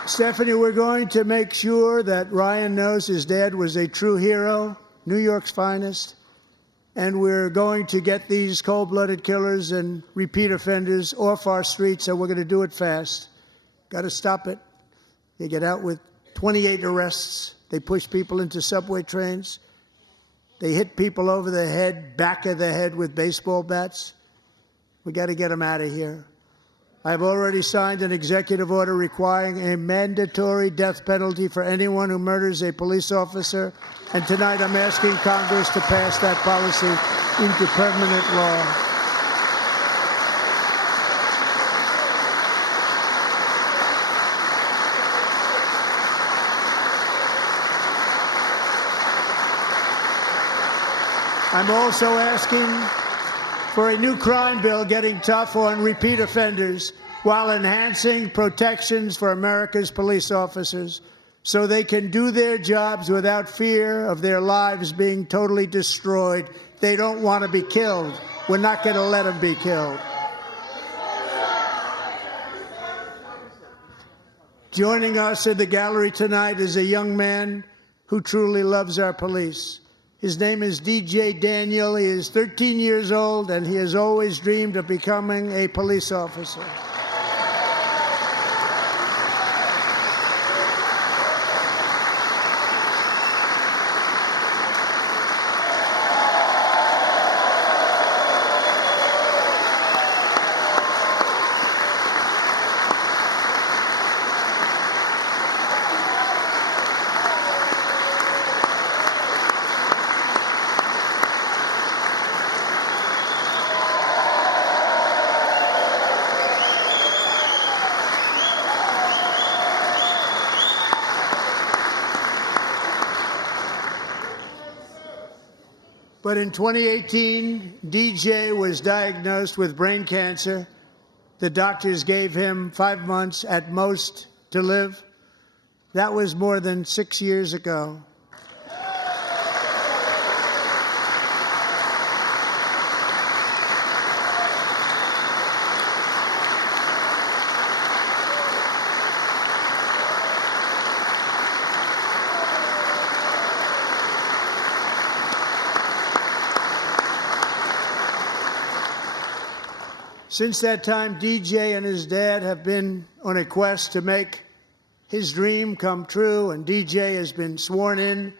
Stephanie, we're going to make sure that Ryan knows his dad was a true hero, New York's finest, and we're going to get these cold-blooded killers and repeat offenders off our streets, and we're going to do it fast. Got to stop it. They get out with 28 arrests. They push people into subway trains. They hit people over the head, back of the head with baseball bats. We got to get them out of here. I've already signed an executive order requiring a mandatory death penalty for anyone who murders a police officer, and tonight I'm asking Congress to pass that policy into permanent law. I'm also asking for a new crime bill getting tough on repeat offenders while enhancing protections for America's police officers so they can do their jobs without fear of their lives being totally destroyed. They don't want to be killed. We're not going to let them be killed. Joining us in the gallery tonight is a young man who truly loves our police. His name is DJ Daniel. He is 13 years old, and he has always dreamed of becoming a police officer. But in 2018, DJ was diagnosed with brain cancer. The doctors gave him 5 months at most to live. That was more than 6 years ago. Since that time, DJ and his dad have been on a quest to make his dream come true, and DJ has been sworn in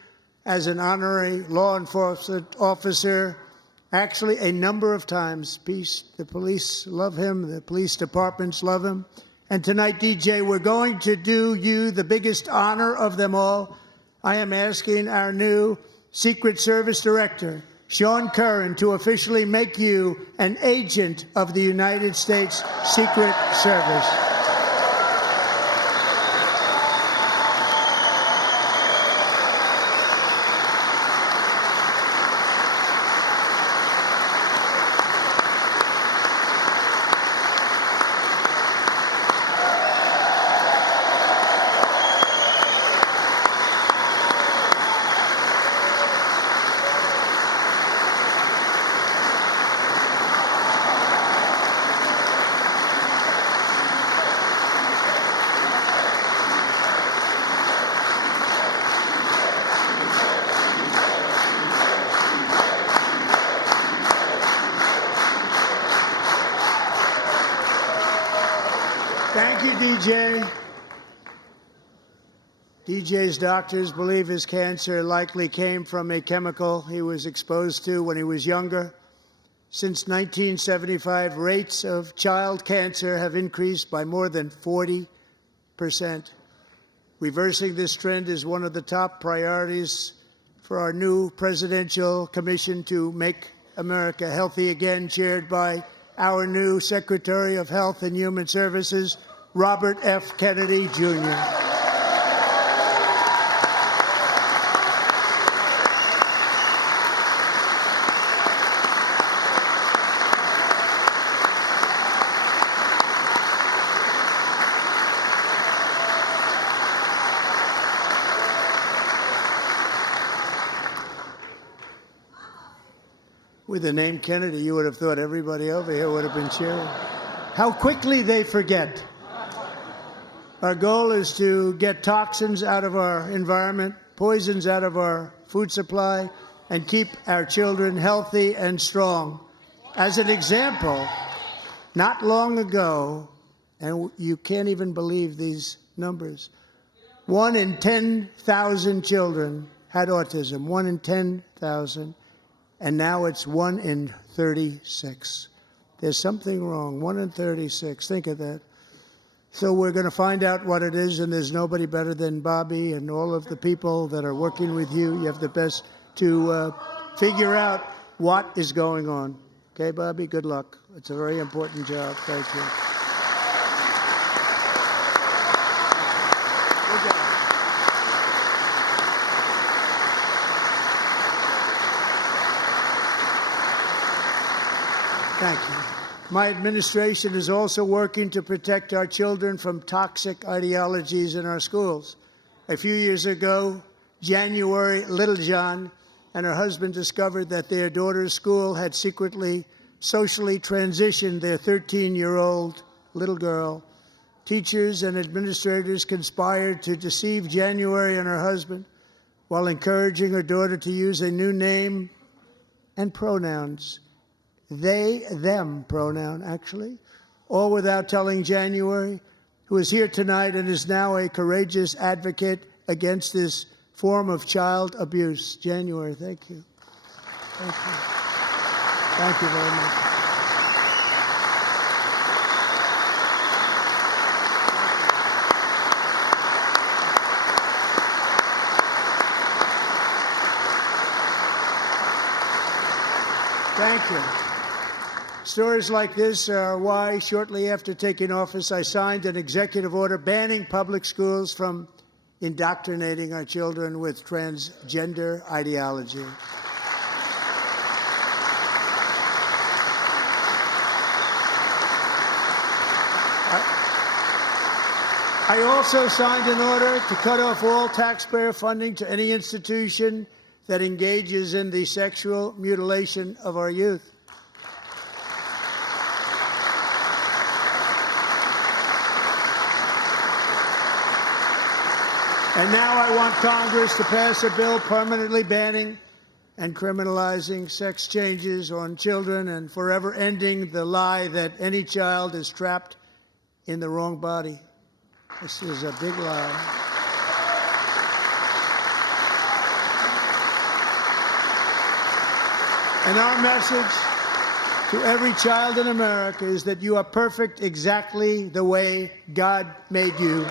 as an honorary law enforcement officer, actually a number of times. The police love him, the police departments love him. And tonight, DJ, we're going to do you the biggest honor of them all. I am asking our new Secret Service Director, Sean Curran, to officially make you an agent of the United States Secret Service. Thank you, DJ. DJ's doctors believe his cancer likely came from a chemical he was exposed to when he was younger. Since 1975, rates of child cancer have increased by more than 40%. Reversing this trend is one of the top priorities for our new presidential commission to make America healthy again, chaired by our new Secretary of Health and Human Services, Robert F. Kennedy, Jr. With the name Kennedy, you would have thought everybody over here would have been cheering. How quickly they forget. Our goal is to get toxins out of our environment, poisons out of our food supply, and keep our children healthy and strong. As an example, not long ago, and you can't even believe these numbers, 1 in 10,000 children had autism, 1 in 10,000. And now it's 1 in 36. There's something wrong. 1 in 36. Think of that. So we're going to find out what it is, and there's nobody better than Bobby and all of the people that are working with you. You have the best to figure out what is going on. Okay, Bobby? Good luck. It's a very important job. Thank you. Thank you. My administration is also working to protect our children from toxic ideologies in our schools. A few years ago, January Littlejohn and her husband discovered that their daughter's school had secretly socially transitioned their 13-year-old little girl. Teachers and administrators conspired to deceive January and her husband while encouraging her daughter to use a new name and pronouns. They, them pronoun, actually, all without telling January, who is here tonight and is now a courageous advocate against this form of child abuse. January, thank you. Thank you. Thank you very much. Thank you. Stories like this are why, shortly after taking office, I signed an executive order banning public schools from indoctrinating our children with transgender ideology. I also signed an order to cut off all taxpayer funding to any institution that engages in the sexual mutilation of our youth. And now I want Congress to pass a bill permanently banning and criminalizing sex changes on children and forever ending the lie that any child is trapped in the wrong body. This is a big lie. And our message to every child in America is that you are perfect exactly the way God made you.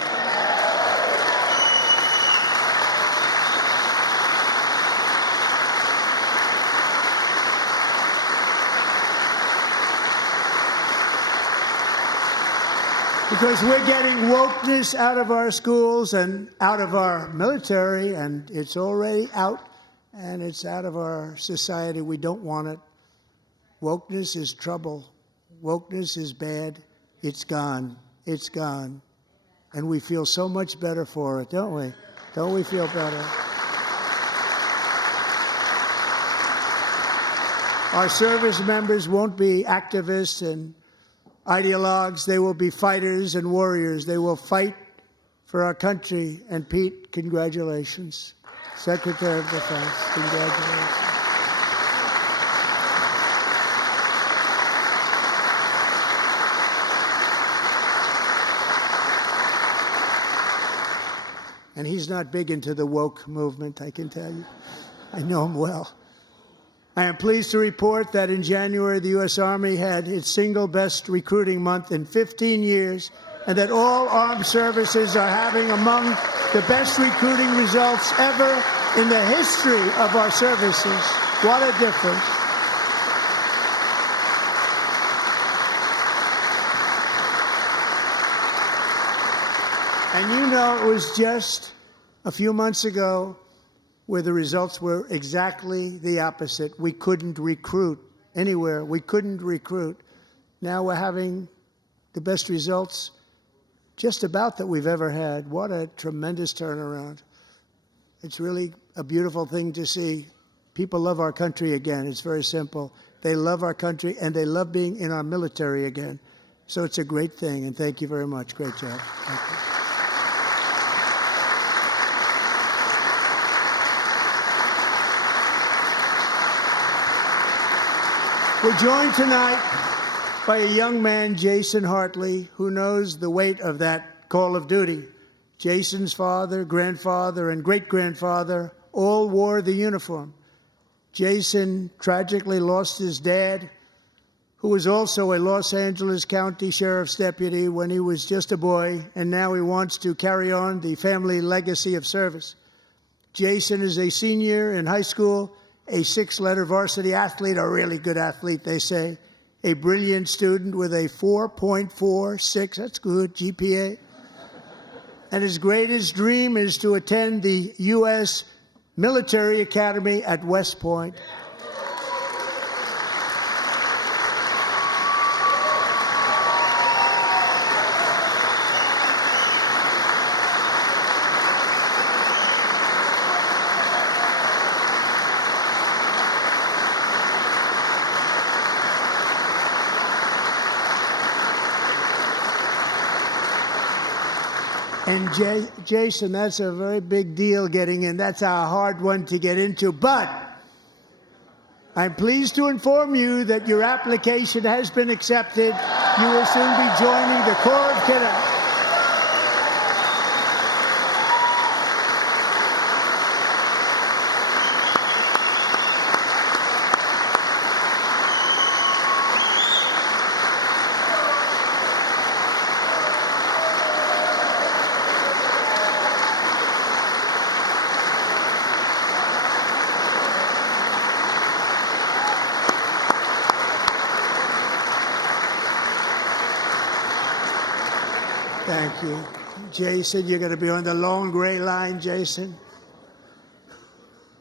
Because we're getting wokeness out of our schools and out of our military, and it's already out, and it's out of our society. We don't want it. Wokeness is trouble. Wokeness is bad. It's gone. It's gone. And we feel so much better for it, don't we? Don't we feel better? Our service members won't be activists and ideologues. They will be fighters and warriors. They will fight for our country. And Pete, congratulations. Secretary of Defense, congratulations. And he's not big into the woke movement, I can tell you. I know him well. I am pleased to report that in January, the U.S. Army had its single best recruiting month in 15 years, and that all armed services are having among the best recruiting results ever in the history of our services. What a difference. And you know, it was just a few months ago where the results were exactly the opposite. We couldn't recruit anywhere. We couldn't recruit. Now we're having the best results just about that we've ever had. What a tremendous turnaround. It's really a beautiful thing to see. People love our country again. It's very simple. They love our country, and they love being in our military again. So it's a great thing, and thank you very much. Great job. Thank you. We're joined tonight by a young man, Jason Hartley, who knows the weight of that call of duty. Jason's father, grandfather, and great-grandfather all wore the uniform. Jason tragically lost his dad, who was also a Los Angeles County Sheriff's deputy when he was just a boy, and now he wants to carry on the family legacy of service. Jason is a senior in high school, a six-letter varsity athlete, a really good athlete, they say, a brilliant student with a 4.46, that's good, GPA. And his greatest dream is to attend the U.S. Military Academy at West Point. And Jason, that's a very big deal getting in. That's a hard one to get into. But I'm pleased to inform you that your application has been accepted. You will soon be joining the Corps of Cadets. Thank you. Jason, you're going to be on the long gray line, Jason.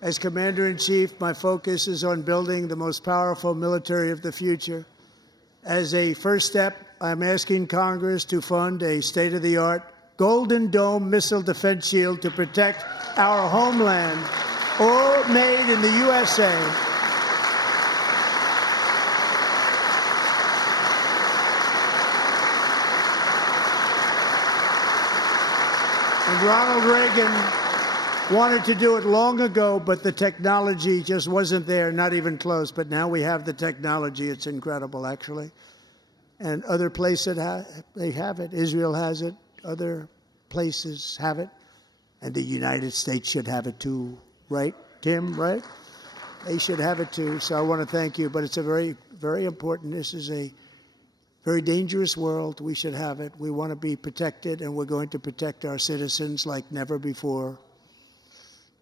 As Commander-in-Chief, my focus is on building the most powerful military of the future. As a first step, I'm asking Congress to fund a state-of-the-art Golden Dome missile defense shield to protect our homeland, all made in the USA. And Ronald Reagan wanted to do it long ago, but the technology just wasn't there, not even close. But now we have the technology. It's incredible, actually. And other places, they have it. Israel has it. Other places have it. And the United States should have it too, right, Tim, right? They should have it too. So I want to thank you. But it's a very, very important. This is a very dangerous world. We should have it. We want to be protected, and we're going to protect our citizens like never before.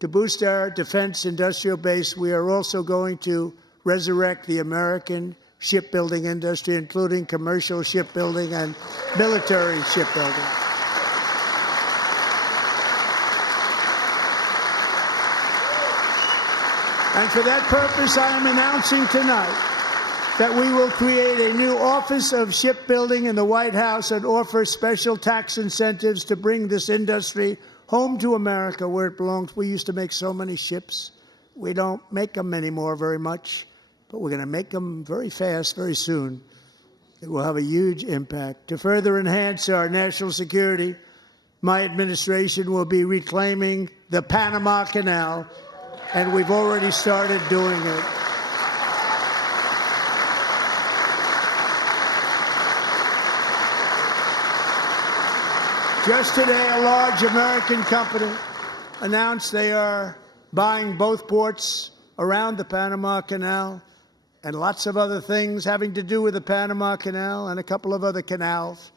To boost our defense industrial base, we are also going to resurrect the American shipbuilding industry, including commercial shipbuilding and military shipbuilding. And for that purpose, I am announcing tonight that we will create a new Office of Shipbuilding in the White House and offer special tax incentives to bring this industry home to America where it belongs. We used to make so many ships. We don't make them anymore very much, but we're going to make them very fast, very soon. It will have a huge impact. To further enhance our national security, my administration will be reclaiming the Panama Canal, and we've already started doing it. Just today, a large American company announced they are buying both ports around the Panama Canal and lots of other things having to do with the Panama Canal and a couple of other canals.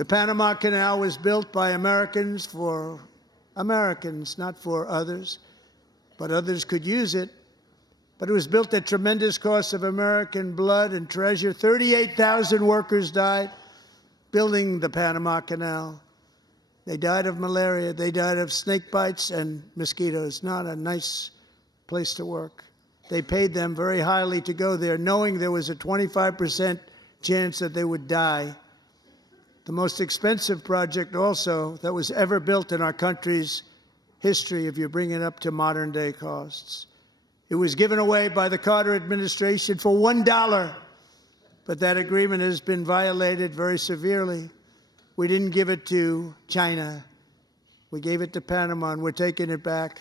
The Panama Canal was built by Americans for Americans, not for others, but others could use it. But it was built at tremendous cost of American blood and treasure. 38,000 workers died building the Panama Canal. They died of malaria. They died of snake bites and mosquitoes. Not a nice place to work. They paid them very highly to go there, knowing there was a 25% chance that they would die. The most expensive project also that was ever built in our country's history, if you bring it up to modern day costs. It was given away by the Carter administration for $1, but that agreement has been violated very severely. We didn't give it to China. We gave it to Panama, and we're taking it back.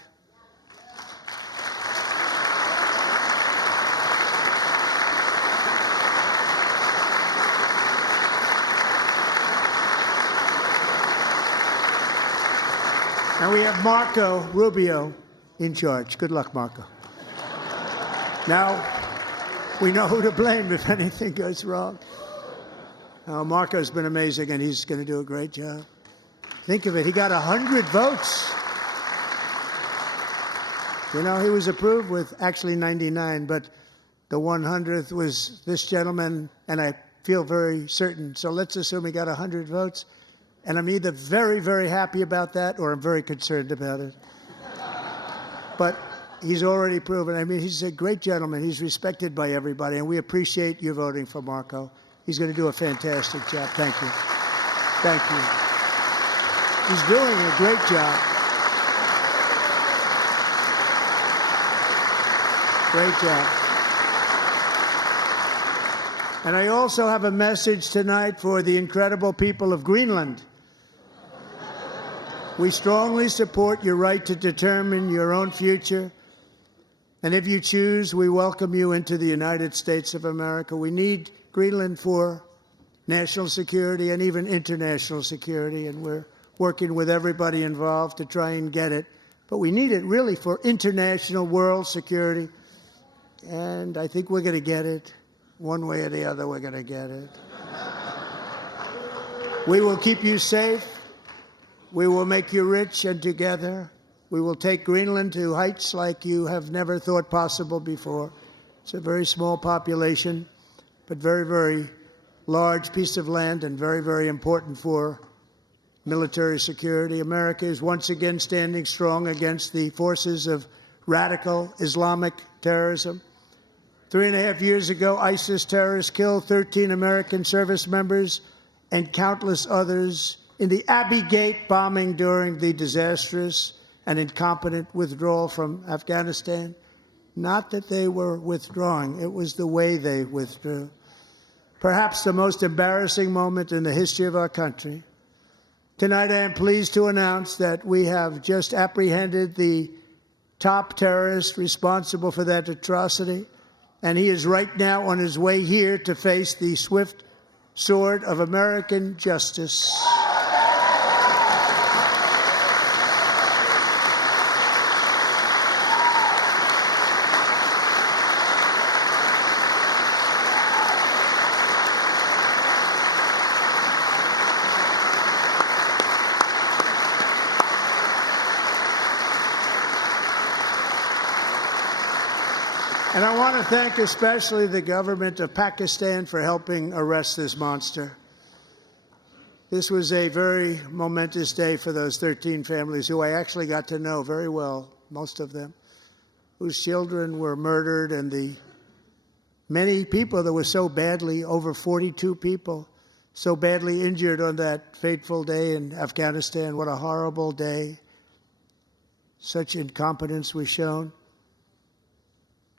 And we have Marco Rubio in charge. Good luck, Marco. Now, we know who to blame if anything goes wrong. Marco's been amazing, and he's going to do a great job. Think of it. He got 100 votes. You know, he was approved with actually 99, but the 100th was this gentleman, and I feel very certain. So let's assume he got 100 votes. And I'm either very, very happy about that or I'm very concerned about it. But he's already proven. I mean, he's a great gentleman. He's respected by everybody, and we appreciate you voting for Marco. He's going to do a fantastic job. Thank you. Thank you. He's doing a great job. Great job. And I also have a message tonight for the incredible people of Greenland. We strongly support your right to determine your own future. And if you choose, we welcome you into the United States of America. We need Greenland for national security and even international security, and we're working with everybody involved to try and get it. But we need it really for international world security, and I think we're going to get it. One way or the other, we're going to get it. We will keep you safe. We will make you rich, and together we will take Greenland to heights like you have never thought possible before. It's a very small population, but very, very large piece of land and very, very important for military security. America is once again standing strong against the forces of radical Islamic terrorism. 3.5 years ago, ISIS terrorists killed 13 American service members and countless others in the Abbey Gate bombing during the disastrous and incompetent withdrawal from Afghanistan. Not that they were withdrawing, it was the way they withdrew. Perhaps the most embarrassing moment in the history of our country. Tonight, I am pleased to announce that we have just apprehended the top terrorist responsible for that atrocity, and he is right now on his way here to face the swift sword of American justice. And I want to thank especially the government of Pakistan for helping arrest this monster. This was a very momentous day for those 13 families who I actually got to know very well, most of them, whose children were murdered, and the many people that were so badly, over 42 people, so badly injured on that fateful day in Afghanistan. What a horrible day. Such incompetence was shown.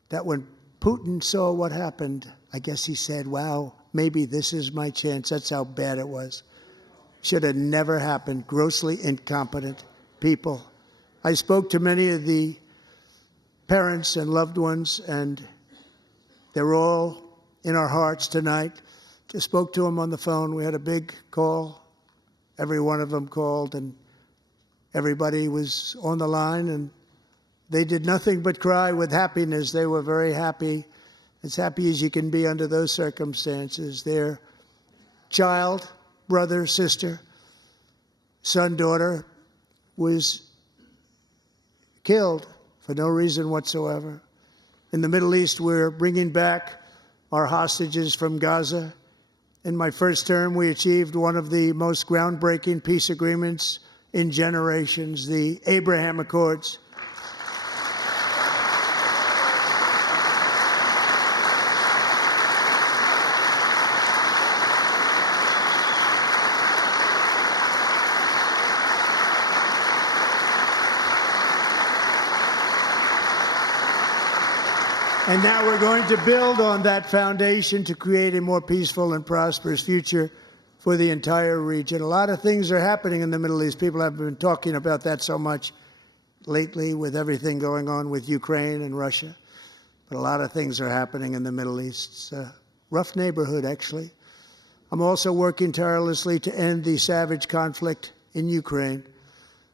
That when Putin saw what happened, I guess he said, wow, maybe this is my chance. That's how bad it was. Should have never happened. Grossly incompetent people. I spoke to many of the parents and loved ones, and they're all in our hearts tonight. Just spoke to them on the phone. We had a big call. Every one of them called, and everybody was on the line, and they did nothing but cry with happiness. They were very happy, as happy as you can be under those circumstances. Their child brother, sister, son, daughter was killed for no reason whatsoever. In the Middle East, we're bringing back our hostages from Gaza. In my first term, we achieved one of the most groundbreaking peace agreements in generations, the Abraham Accords. And now we're going to build on that foundation to create a more peaceful and prosperous future for the entire region. A lot of things are happening in the Middle East. People have been talking about that so much lately with everything going on with Ukraine and Russia. But a lot of things are happening in the Middle East. It's a rough neighborhood, actually. I'm also working tirelessly to end the savage conflict in Ukraine.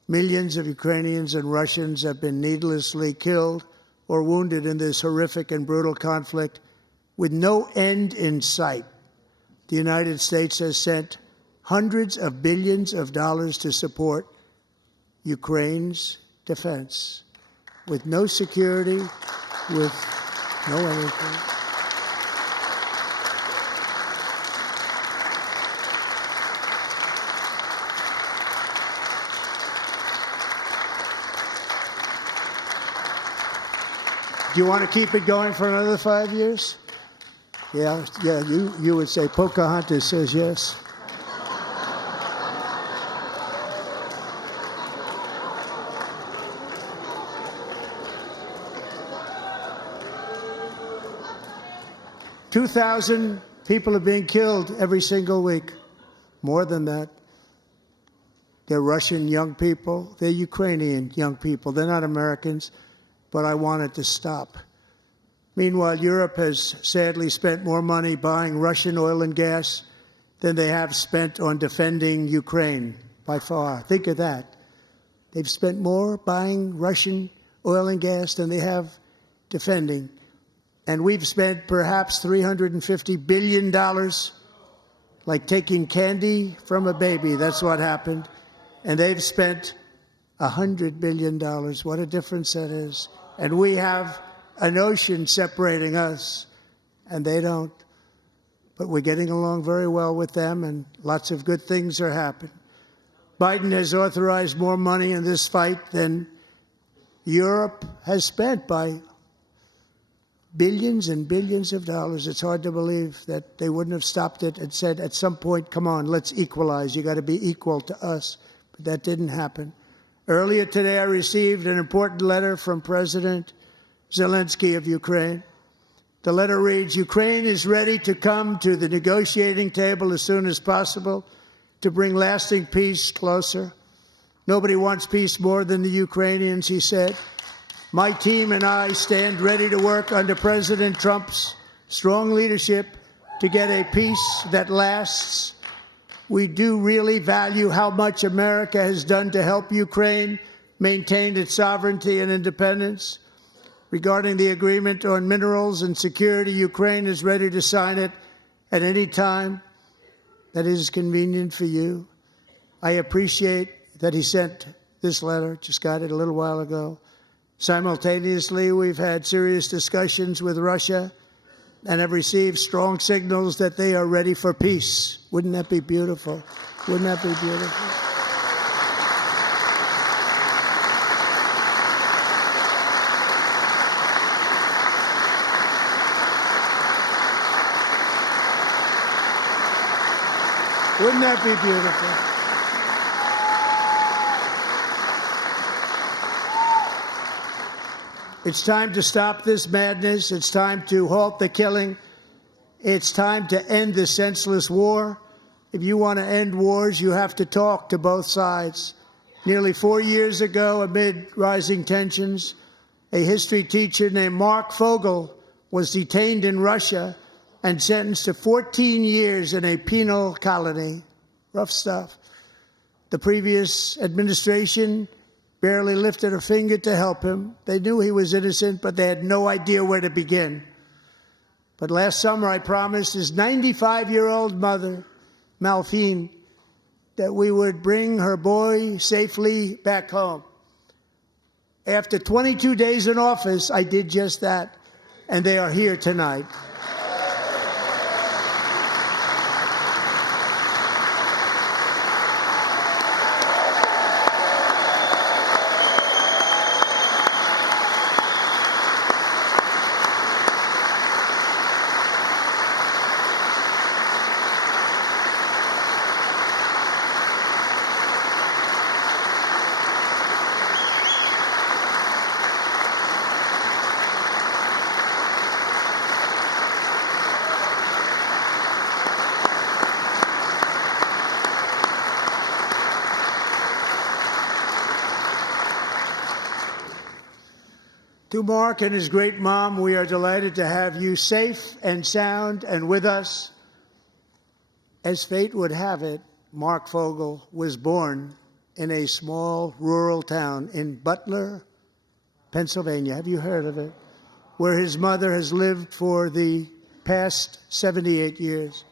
Millions of Ukrainians and Russians have been needlessly killed or wounded in this horrific and brutal conflict with no end in sight. The United States has sent hundreds of billions of dollars to support Ukraine's defense with no security, with no anything. Do you want to keep it going for another 5 years? Yeah, you would say Pocahontas says yes. $2,000 people are being killed every single week. More than that. They're Russian young people. They're Ukrainian young people. They're not Americans. But I want it to stop. Meanwhile, Europe has sadly spent more money buying Russian oil and gas than they have spent on defending Ukraine, by far. Think of that. They've spent more buying Russian oil and gas than they have defending. And we've spent perhaps $350 billion, like taking candy from a baby. That's what happened. And they've spent $100 billion. What a difference that is. And we have an ocean separating us, and they don't. But we're getting along very well with them, and lots of good things are happening. Biden has authorized more money in this fight than Europe has spent, by billions and billions of dollars. It's hard to believe that they wouldn't have stopped it and said at some point, come on, let's equalize. You got to be equal to us. But that didn't happen. Earlier today, I received an important letter from President Zelensky of Ukraine. The letter reads, Ukraine is ready to come to the negotiating table as soon as possible to bring lasting peace closer. Nobody wants peace more than the Ukrainians, he said. My team and I stand ready to work under President Trump's strong leadership to get a peace that lasts. We do really value how much America has done to help Ukraine maintain its sovereignty and independence. Regarding the agreement on minerals and security, Ukraine is ready to sign it at any time that is convenient for you. I appreciate that he sent this letter, just got it a little while ago. Simultaneously, we've had serious discussions with Russia and have received strong signals that they are ready for peace. Wouldn't that be beautiful? Wouldn't that be beautiful? Wouldn't that be beautiful? It's time to stop this madness. It's time to halt the killing. It's time to end this senseless war. If you want to end wars, you have to talk to both sides. Nearly 4 years ago, amid rising tensions, a history teacher named Mark Fogel was detained in Russia and sentenced to 14 years in a penal colony. Rough stuff. The previous administration barely lifted a finger to help him. They knew he was innocent, but they had no idea where to begin. But last summer, I promised his 95-year-old mother, Malphine, that we would bring her boy safely back home. After 22 days in office, I did just that, and they are here tonight. To Mark and his great mom, we are delighted to have you safe and sound and with us. As fate would have it, Mark Fogel was born in a small rural town in Butler, Pennsylvania. Have you heard of it? Where his mother has lived for the past 78 years.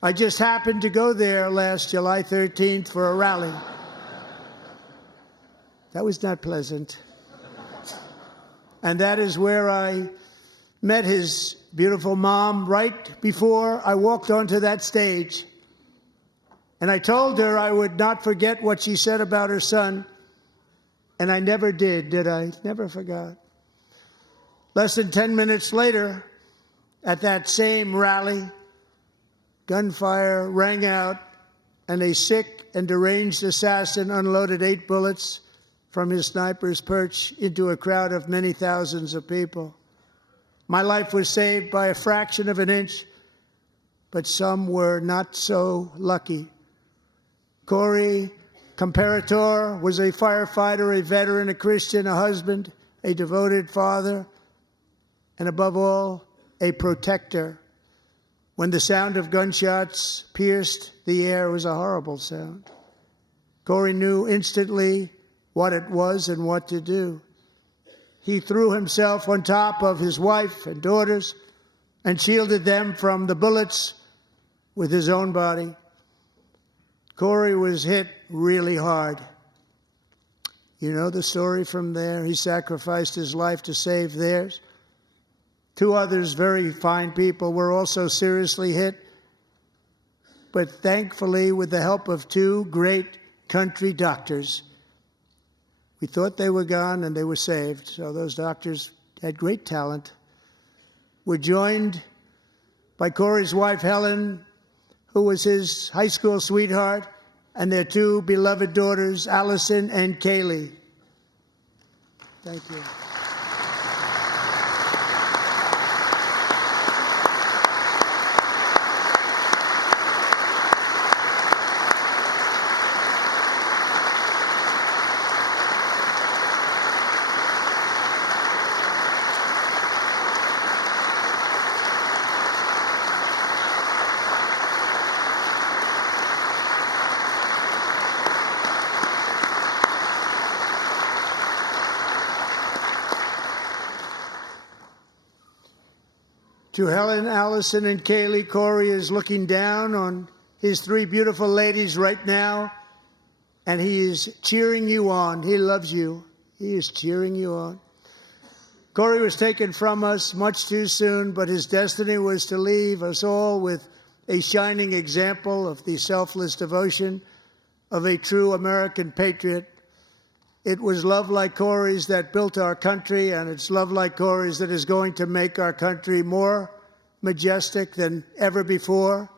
I just happened to go there last July 13th for a rally. That was not pleasant. And that is where I met his beautiful mom right before I walked onto that stage. And I told her I would not forget what she said about her son. And I never did I? Never forgot. Less than 10 minutes later, at that same rally, gunfire rang out, and a sick and deranged assassin unloaded 8 bullets from his sniper's perch into a crowd of many thousands of people. My life was saved by a fraction of an inch, but some were not so lucky. Corey Comparator was a firefighter, a veteran, a Christian, a husband, a devoted father, and above all, a protector. When the sound of gunshots pierced the air, it was a horrible sound. Corey knew instantly what it was and what to do. He threw himself on top of his wife and daughters and shielded them from the bullets with his own body. Corey was hit really hard. You know the story from there. He sacrificed his life to save theirs. 2 others, very fine people, were also seriously hit. But thankfully, with the help of 2 great country doctors, we thought they were gone and they were saved. So those doctors had great talent. We're joined by Corey's wife, Helen, who was his high school sweetheart, and their 2 beloved daughters, Allison and Kaylee. Thank you. To Helen, Allison, and Kaylee, Corey is looking down on his 3 beautiful ladies right now, and he is cheering you on. He loves you. He is cheering you on. Corey was taken from us much too soon, but his destiny was to leave us all with a shining example of the selfless devotion of a true American patriot. It was love like Corey's that built our country, and it's love like Corey's that is going to make our country more majestic than ever before.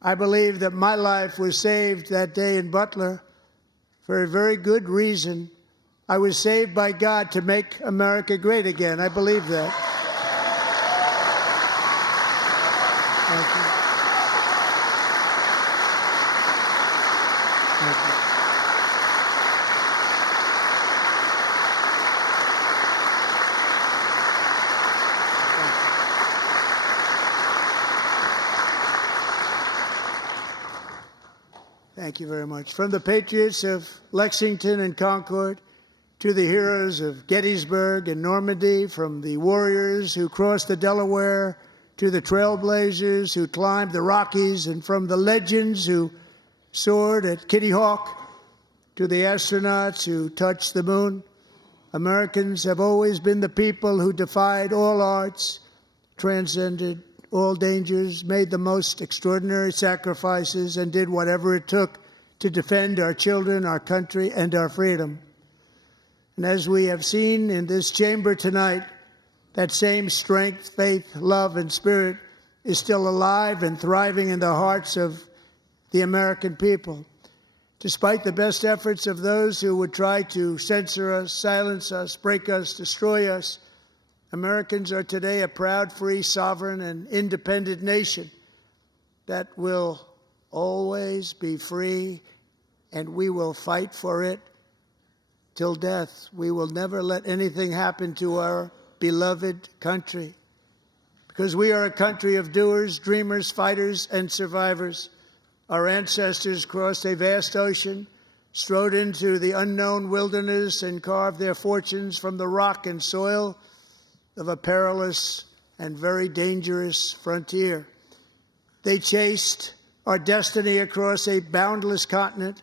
I believe that my life was saved that day in Butler for a very good reason. I was saved by God to make America great again. I believe that. Thank you. Thank you. Thank you very much. From the patriots of Lexington and Concord to the heroes of Gettysburg and Normandy, from the warriors who crossed the Delaware to the trailblazers who climbed the Rockies, and from the legends who soared at Kitty Hawk, to the astronauts who touched the moon. Americans have always been the people who defied all odds, transcended all dangers, made the most extraordinary sacrifices, and did whatever it took to defend our children, our country, and our freedom. And as we have seen in this chamber tonight, that same strength, faith, love, and spirit is still alive and thriving in the hearts of the American people. Despite the best efforts of those who would try to censor us, silence us, break us, destroy us, Americans are today a proud, free, sovereign, and independent nation that will always be free, and we will fight for it till death. We will never let anything happen to our beloved country, because we are a country of doers, dreamers, fighters, and survivors. Our ancestors crossed a vast ocean, strode into the unknown wilderness, and carved their fortunes from the rock and soil of a perilous and very dangerous frontier. They chased our destiny across a boundless continent.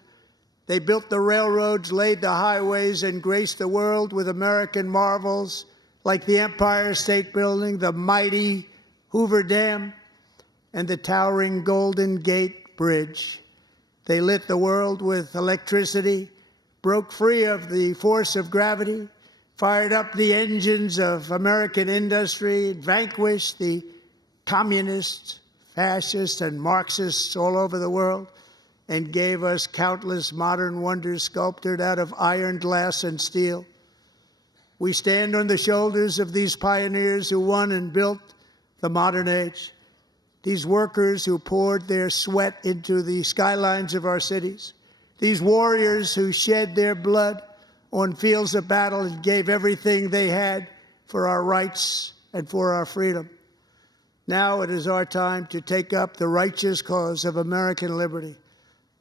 They built the railroads, laid the highways, and graced the world with American marvels like the Empire State Building, the mighty Hoover Dam, and the towering Golden Gate Bridge. They lit the world with electricity, broke free of the force of gravity, fired up the engines of American industry, vanquished the communists, fascists, and Marxists all over the world, and gave us countless modern wonders sculptured out of iron, glass, and steel. We stand on the shoulders of these pioneers who won and built the modern age. These workers who poured their sweat into the skylines of our cities. These warriors who shed their blood on fields of battle and gave everything they had for our rights and for our freedom. Now it is our time to take up the righteous cause of American liberty.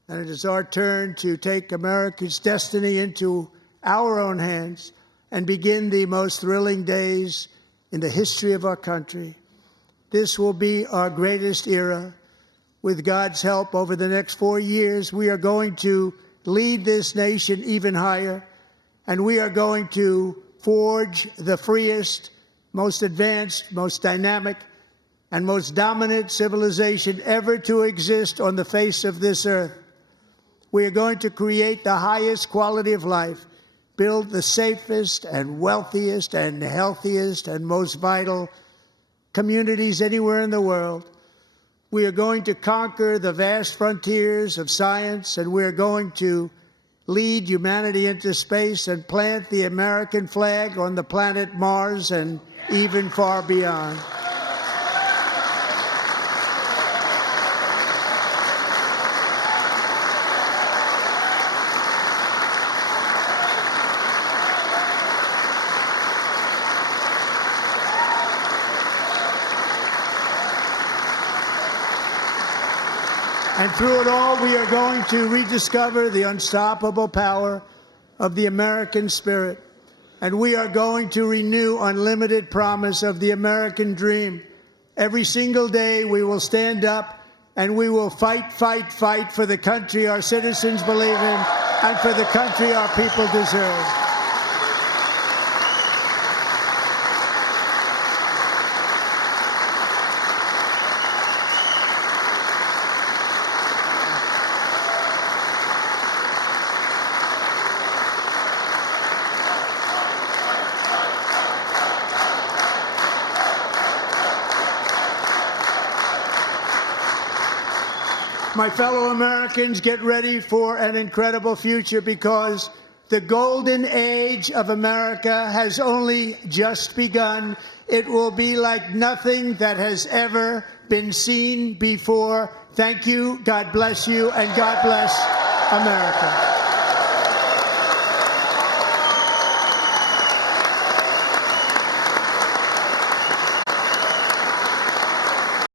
And it is our turn to take America's destiny into our own hands and begin the most thrilling days in the history of our country. This will be our greatest era. With God's help, over the next 4 years, we are going to lead this nation even higher, and we are going to forge the freest, most advanced, most dynamic, and most dominant civilization ever to exist on the face of this earth. We are going to create the highest quality of life, build the safest and wealthiest and healthiest and most vital communities anywhere in the world. We are going to conquer the vast frontiers of science, and we are going to lead humanity into space and plant the American flag on the planet Mars and even far beyond. And through it all, we are going to rediscover the unstoppable power of the American spirit. And we are going to renew unlimited promise of the American dream. Every single day, we will stand up and we will fight, fight, fight for the country our citizens believe in and for the country our people deserve. My fellow Americans, get ready for an incredible future, because the golden age of America has only just begun. It will be like nothing that has ever been seen before. Thank you, God bless you, and God bless America.